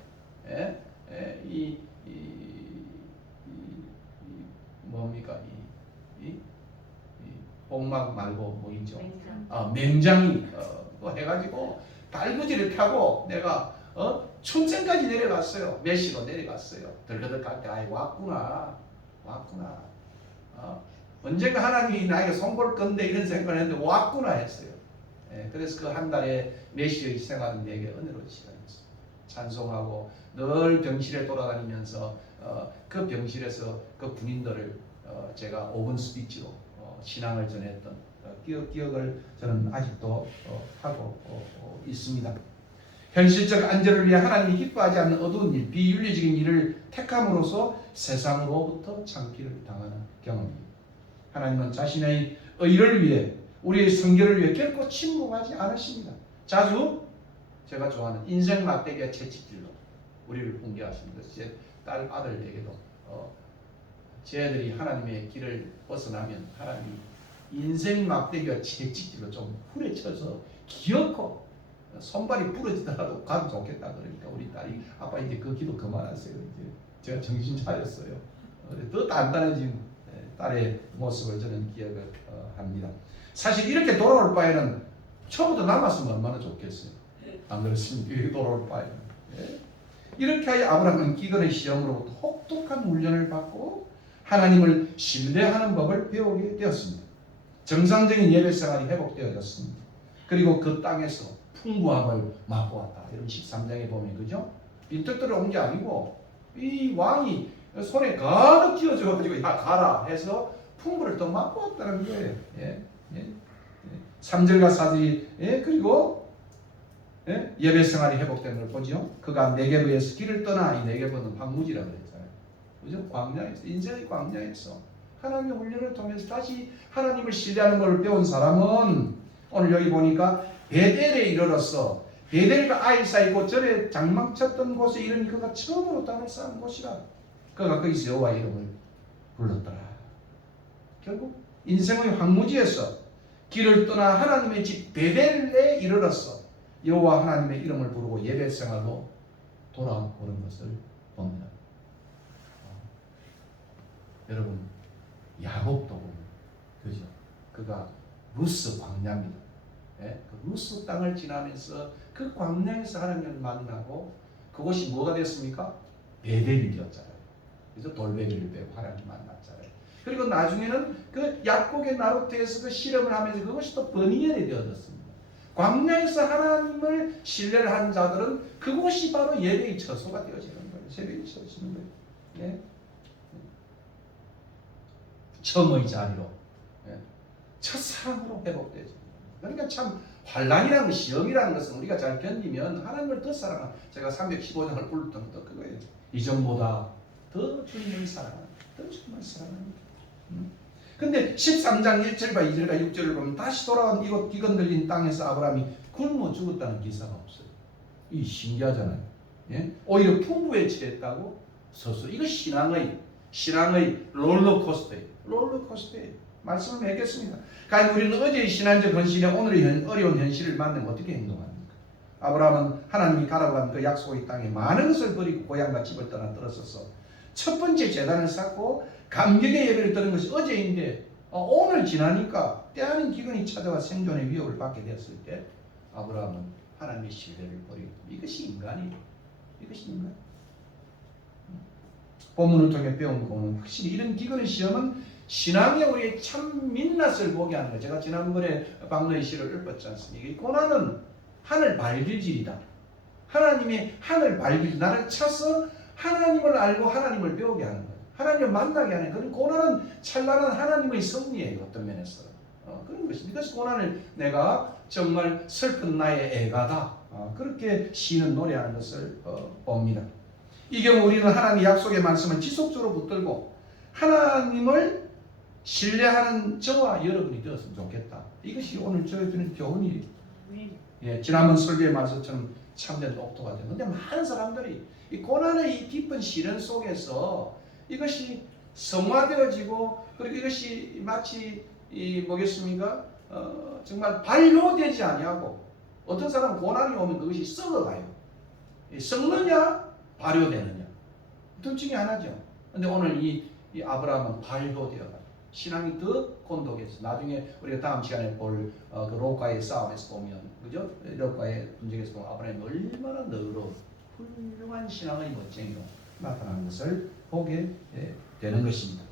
뭡니까 이 복막 말고 뭐이죠? 맹장이 해가지고 달구지를 타고 내가 춘천까지 내려갔어요. 메시로 내려갔어요. 덜거덕할 때 아이 왔구나. 언젠가 하나님이 나에게 손볼 건데 이런 생각을 했는데 왔구나 했어요. 그래서 그 한 달에 메시의 생활은 내게 은혜로운 시간이었어요. 찬송하고 늘 병실에 돌아다니면서 그 병실에서 그 군인들을 제가 5분 스피치로 신앙을 전했던 기억을 저는 아직도 하고 있습니다. 현실적 안전을 위해 하나님이 기뻐하지 않는 어두운 일, 비윤리적인 일을 택함으로써 세상으로부터 창피를 당하는 경험입니다. 하나님은 자신의 의를 위해 우리의 성결을 위해 결코 침묵하지 않으십니다. 자주 제가 좋아하는 인생 막대기와 채찍질로 우리를 훈계하십니다. 제 딸 아들에게도 제 아들이 하나님의 길을 벗어나면 하나님이 인생 막대기와 채찍질로 좀 후려쳐서 기어코 손발이 부러지더라도 가도 좋겠다 그러니까 우리 딸이 아빠 이제 그 기도 그만하세요. 이제 제가 정신 차렸어요. 더 단단해진 딸의 모습을 저는 기억을 합니다. 사실 이렇게 돌아올 바에는 처음부터 남았으면 얼마나 좋겠어요. 안 그렇습니까? 이렇게 돌아올 바에는. 이렇게 하여 아브라함은 기근의 시험으로부터 혹독한 훈련을 받고 하나님을 신뢰하는 법을 배우게 되었습니다. 정상적인 예배 생활이 회복되어졌습니다. 그리고 그 땅에서 풍부함을 맛보았다. 이런 13장에 보면 그죠? 빈털터를 온 게 아니고 이 왕이 손에 가득 쥐어줘가지고 야 가라 해서 풍부를 또 맛보았다는 거예요. 3절과 4절이 그리고 예배 생활이 회복되는 걸 보죠. 그가 네게브에서 길을 떠나 이 네게브는 황무지라고 그랬잖아요. 그죠? 광야에서 인생의 광야에서 하나님의 훈련을 통해서 다시 하나님을 신뢰하는 걸 배운 사람은 오늘 여기 보니까 베델에 이르렀어. 베델과 아이 사이고 전에 장망쳤던 곳에 이르니 그가 처음으로 땅을 쌓은 곳이라. 그가 거기서 여호와 이름을 불렀더라. 결국 인생의 황무지에서 길을 떠나 하나님의 집 베델에 이르렀어. 여호와 하나님의 이름을 부르고 예배 생활로 돌아오는 것을 봅니다. 여러분 야곱도 보면 그죠? 그가 루스 광야입니다. 그 루스 땅을 지나면서 그 광야에서 하나님을 만나고 그곳이 뭐가 됐습니까? 베델이 되었잖아요. 그래서 돌베개를 베고 하나님 만났잖아요. 그리고 나중에는 그 야곱의 나루트에서 그 실험을 하면서 그것이 또 버니엘이 되어졌습니다. 광야에서 하나님을 신뢰를 한 자들은 그곳이 바로 예배의 처소가 되어지는 거예요. 예배의 처소는 거예요. 정의 자리로 첫사랑으로 회복되죠. 그러니까 참 환난이라는 것, 시험이라는 것은 우리가 잘 견디면 하나님을 더 사랑하는, 제가 315장을 불렀던 것도 그거예요. 이전보다 더 주님을 사랑하는, 더 주님을 사랑하는. 근데 13장 1절과 2절과 6절을 보면 다시 돌아온 이곳 기근 들린 땅에서 아브라함이 굶어 죽었다는 기사가 없어요. 이 신기하잖아요. 오히려 풍부에 취했다고 서서. 이거 신앙의 롤러코스터예요. 롤러코스터예요. 말씀을 맺겠습니다. 그러니까 우리는 어제의 신앙적 헌신에 오늘의 어려운 현실을 만나면 어떻게 행동합니까? 아브라함은 하나님이 가라고 한 그 약속의 땅에 많은 것을 버리고 고향과 집을 떠나 들었었어. 첫 번째 제단을 쌓고 감격의 예배를 드는 것이 어제인데 오늘 지나니까 때 아닌 기근이 찾아와 생존의 위협을 받게 되었을 때 아브라함은 하나님의 신뢰를 버리고 이것이 인간이에요. 이것이 인간. 본문을 통해 배운 거는 확실히 이런 기근의 시험은 신앙의 우리의 참 민낯을 보게 하는 거예요. 제가 지난번에 박노희 씨를 읊었지 않습니까? 이 고난은 하늘 발길질이다. 하나님이 하늘 발길, 나를 차서 하나님을 알고 하나님을 배우게 하는 거예요. 하나님을 만나게 하는 그런 고난은 찬란한 하나님의 섭리예요. 어떤 면에서 그런 것입니다. 그래서 고난을 내가 정말 슬픈 나의 애가다, 그렇게 시인은 노래하는 것을 봅니다. 이 경우 우리는 하나님의 약속의 말씀을 지속적으로 붙들고 하나님을 신뢰하는 저와 여러분이 되었으면 좋겠다. 이것이 오늘 저희들은 교훈이에요. 예, 지난번 설교의 말씀처럼 참된 옥토가 되는. 근데 많은 사람들이 이 고난의 이 깊은 시련 속에서 이것이 성화되어지고, 그리고 이것이 마치 뭐겠습니까? 정말 발효되지 아니하고, 어떤 사람은 고난이 오면 그것이 썩어가요. 썩느냐 발효되느냐, 둘 중에 하나죠. 근데 오늘 이 아브라함은 발효되어가 신앙이 더 곤독해서 나중에 우리가 다음 시간에 볼 그 롯과의 싸움에서 보면, 그죠? 롯과의 분쟁에서 보면 아브라함이 얼마나 너그러운 훌륭한 신앙의 멋쟁이로 나타나는 것을 보게 되는 것입니다.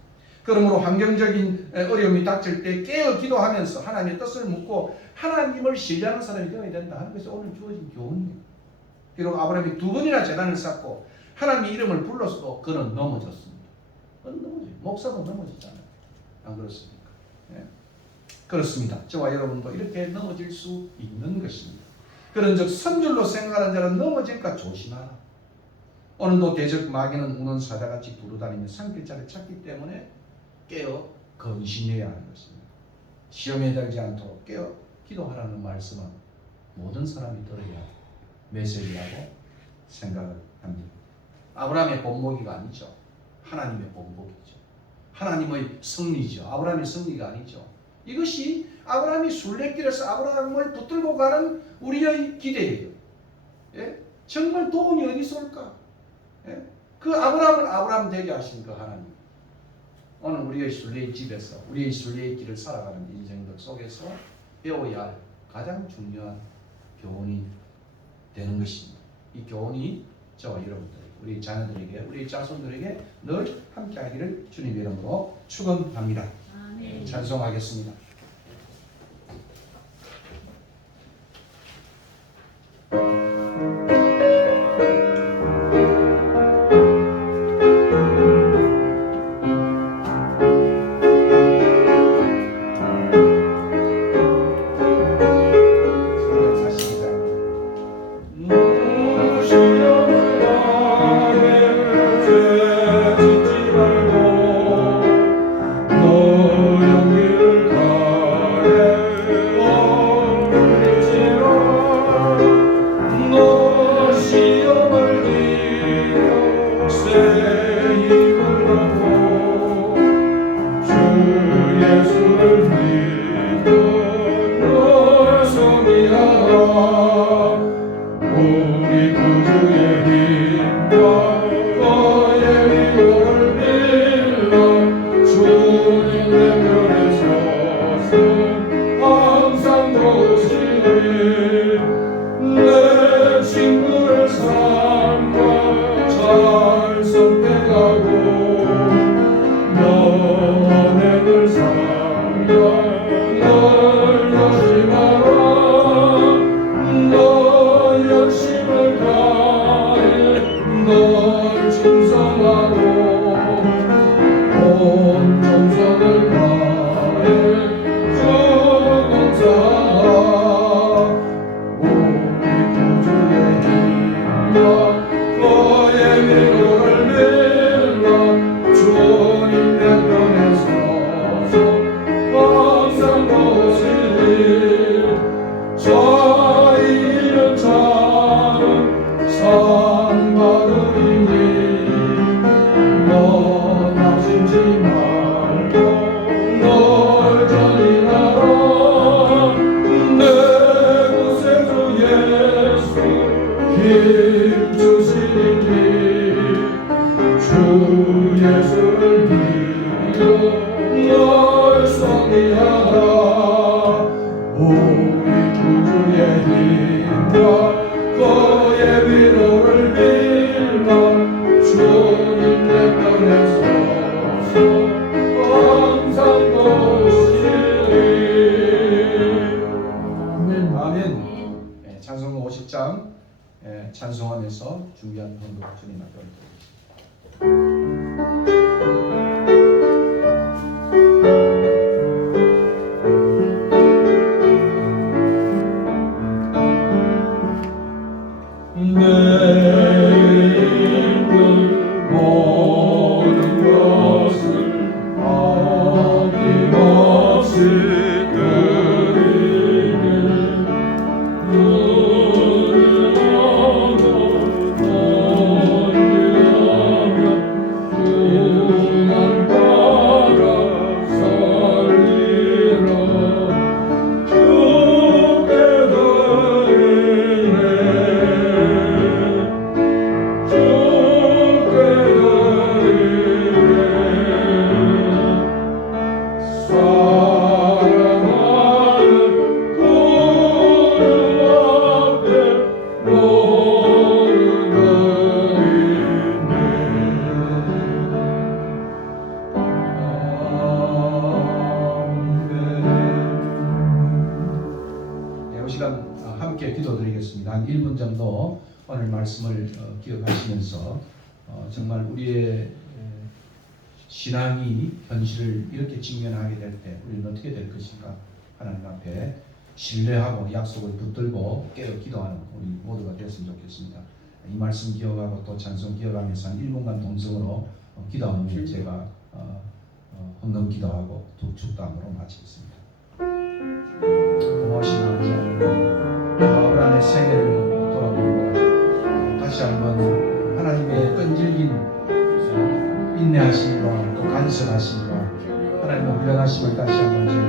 그러므로 환경적인 어려움이 닥칠 때 깨어 기도하면서 하나님의 뜻을 묻고 하나님을 신뢰하는 사람이 되어야 된다 하는 것이 오늘 주어진 교훈이에요. 비록 아브라함이 2번이나 제단을 쌓고 하나님의 이름을 불렀어도 그는 넘어졌습니다. 그는 넘어져요. 목사도 넘어지잖아요. 안 그렇습니까? 예. 그렇습니다. 저와 여러분도 이렇게 넘어질 수 있는 것입니다. 그런즉 선줄로 생각하는 자는 넘어질까 조심하라. 오늘도 대적 마귀는 우는 사자같이 두루다니며 삼킬 자를 찾기 때문에 깨어 건신해야 하는 것입니다. 시험에 들지 않도록 깨어 기도하라는 말씀은 모든 사람이 들어야 메시지라고 생각을 합니다. 아브라함의 본보기가 아니죠. 하나님의 본보기죠. 하나님의 승리죠. 아브라함의 승리가 아니죠. 이것이 아브라함이 순례길에서 아브라함을 붙들고 가는 우리의 기대예요. 예? 정말 도움이 어디서 올까? 예? 그 아브라함을 아브라함 되게 하신 그 하나님. 오늘 우리의 순례의 집에서 우리의 순례의 길을 살아가는 인생들 속에서 배워야 할 가장 중요한 교훈이 되는 것입니다. 이 교훈이 저와 여러분들, 우리 자녀들에게, 우리 자손들에게 늘 함께하기를 주님의 이름으로 축원합니다. 아멘. 찬송하겠습니다. 너 용기를 찬송하면서 준비한 헌금 주님 앞에 올려드립니다. 함께 기도드리겠습니다. 한 1분 정도 오늘 말씀을 기억하시면서 정말 우리의 신앙이 현실을 이렇게 직면하게 될 때 우리는 어떻게 될 것인가 하나님 앞에 신뢰하고 약속을 붙들고 깨어 기도하는 우리 모두가 되었으면 좋겠습니다. 이 말씀 기억하고 또 찬송 기억하면서 한 1분간 동성으로 기도하면 제가 헌금 기도하고 축담으로 마치겠습니다. 고마우신 아버지 하나님, 아브라함의 생애를 돌아보고 다시 한번 하나님의 끈질긴 인내하심과 또 간섭하심과 하나님의 훈련하심을 다시 한번 저희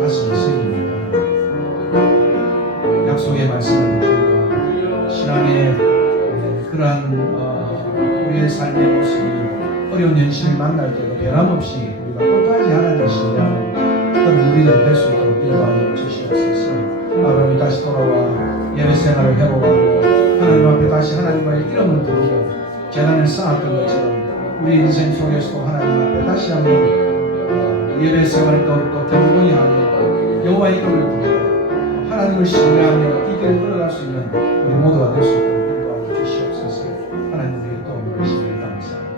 가슴에 새깁니다. 약속의 말씀을 듣고 신앙의 그러한 우리의 삶의 모습이 어려운 현실을 만날 때도 변함없이 우리가 끝까지 하나님을 신뢰하는 그런 우리들 될 수 있도록 인도하여 주시옵소서. 아브라함이 다시 돌아와 예배 생활을 회복하고 하나님 앞에 다시 하나님의 이름을 부르고 재단을 쌓았던 것처럼 우리 인생 속에서도 하나님 앞에 다시 한번 예배 생활을 더욱더 경건히 하며 여호와의 이름을 부르고 하나님을 신뢰하며 이 길을 걸어갈 수 있는 우리 모두가 될 수 있도록 인도하여 주시옵소서. 하나님의 도움을 주시길 감사합니다.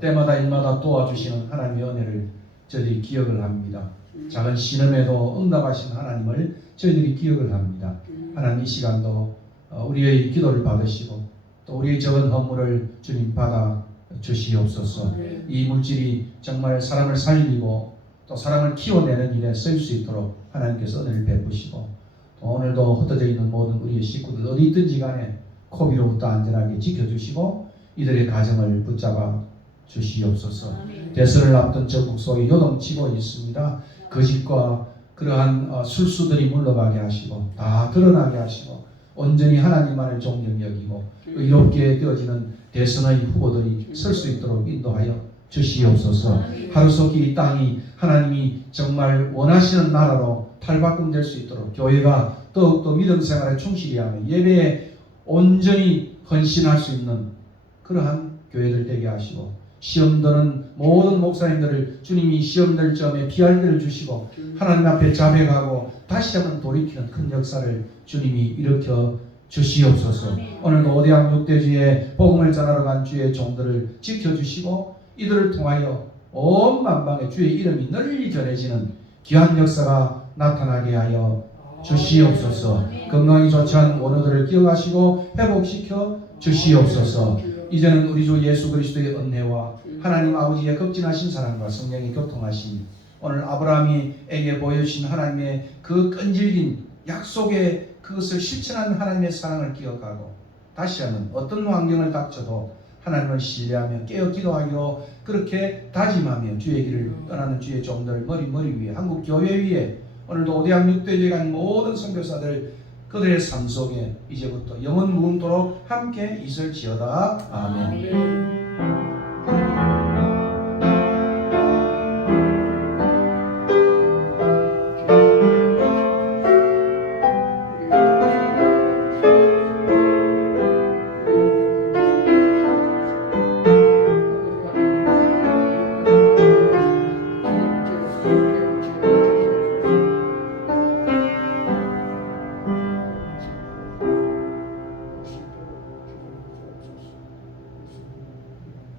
때마다 일마다 도와주시는 하나님의 은혜를 저희들이 기억을 합니다. 작은 신음에도 응답하신 하나님을 저희들이 기억을 합니다. 하나님 이 시간도 우리의 기도를 받으시고 또 우리의 적은 허물을 주님 받아 주시옵소서. 이 물질이 정말 사람을 살리고 또 사람을 키워내는 일에 쓸 수 있도록 하나님께서 은혜를 베푸시고 또 오늘도 흩어져 있는 모든 우리의 식구들 어디 있든지 간에 코비로부터 안전하게 지켜주시고 이들의 가정을 붙잡아 주시옵소서. 대선을 앞둔 전국 속에 요동치고 있습니다. 거짓과 그러한 술수들이 물러가게 하시고 다 드러나게 하시고 온전히 하나님만을 존경 여기고 의롭게 되어지는 대선의 후보들이 설 수 있도록 인도하여 주시옵소서. 하루속히 이 땅이 하나님이 정말 원하시는 나라로 탈바꿈될 수 있도록 교회가 더욱더 믿음 생활에 충실히 하며 예배에 온전히 헌신할 수 있는 그러한 교회들 되게 하시고 시험드는 모든 목사님들을 주님이 시험될 점에 피할 길을 주시고 하나님 앞에 자백하고 다시 한번 돌이키는 큰 역사를 주님이 일으켜 주시옵소서. 오늘도 오대양 6대주에 복음을 전하러 간 주의 종들을 지켜주시고 이들을 통하여 온 만방에 주의 이름이 널리 전해지는 귀한 역사가 나타나게 하여 주시옵소서. 건강이 좋지 않은 원어들을 기억하시고 회복시켜 주시옵소서. 이제는 우리 주 예수 그리스도의 은혜와 하나님 아버지의 극진하신 사랑과 성령의 교통하심 오늘 아브라함에게 보여주신 하나님의 그 끈질긴 약속의 그것을 실천한 하나님의 사랑을 기억하고 다시 한번 어떤 환경을 닥쳐도 하나님을 신뢰하며 깨어 기도하기로 그렇게 다짐하며 주의 길을 떠나는 주의 종들 머리 위에 한국 교회 위에 오늘도 오대양 6대주에 간 모든 선교사들 그들의 삶 속에 이제부터 영원 무궁토록 함께 있을지어다. 아멘.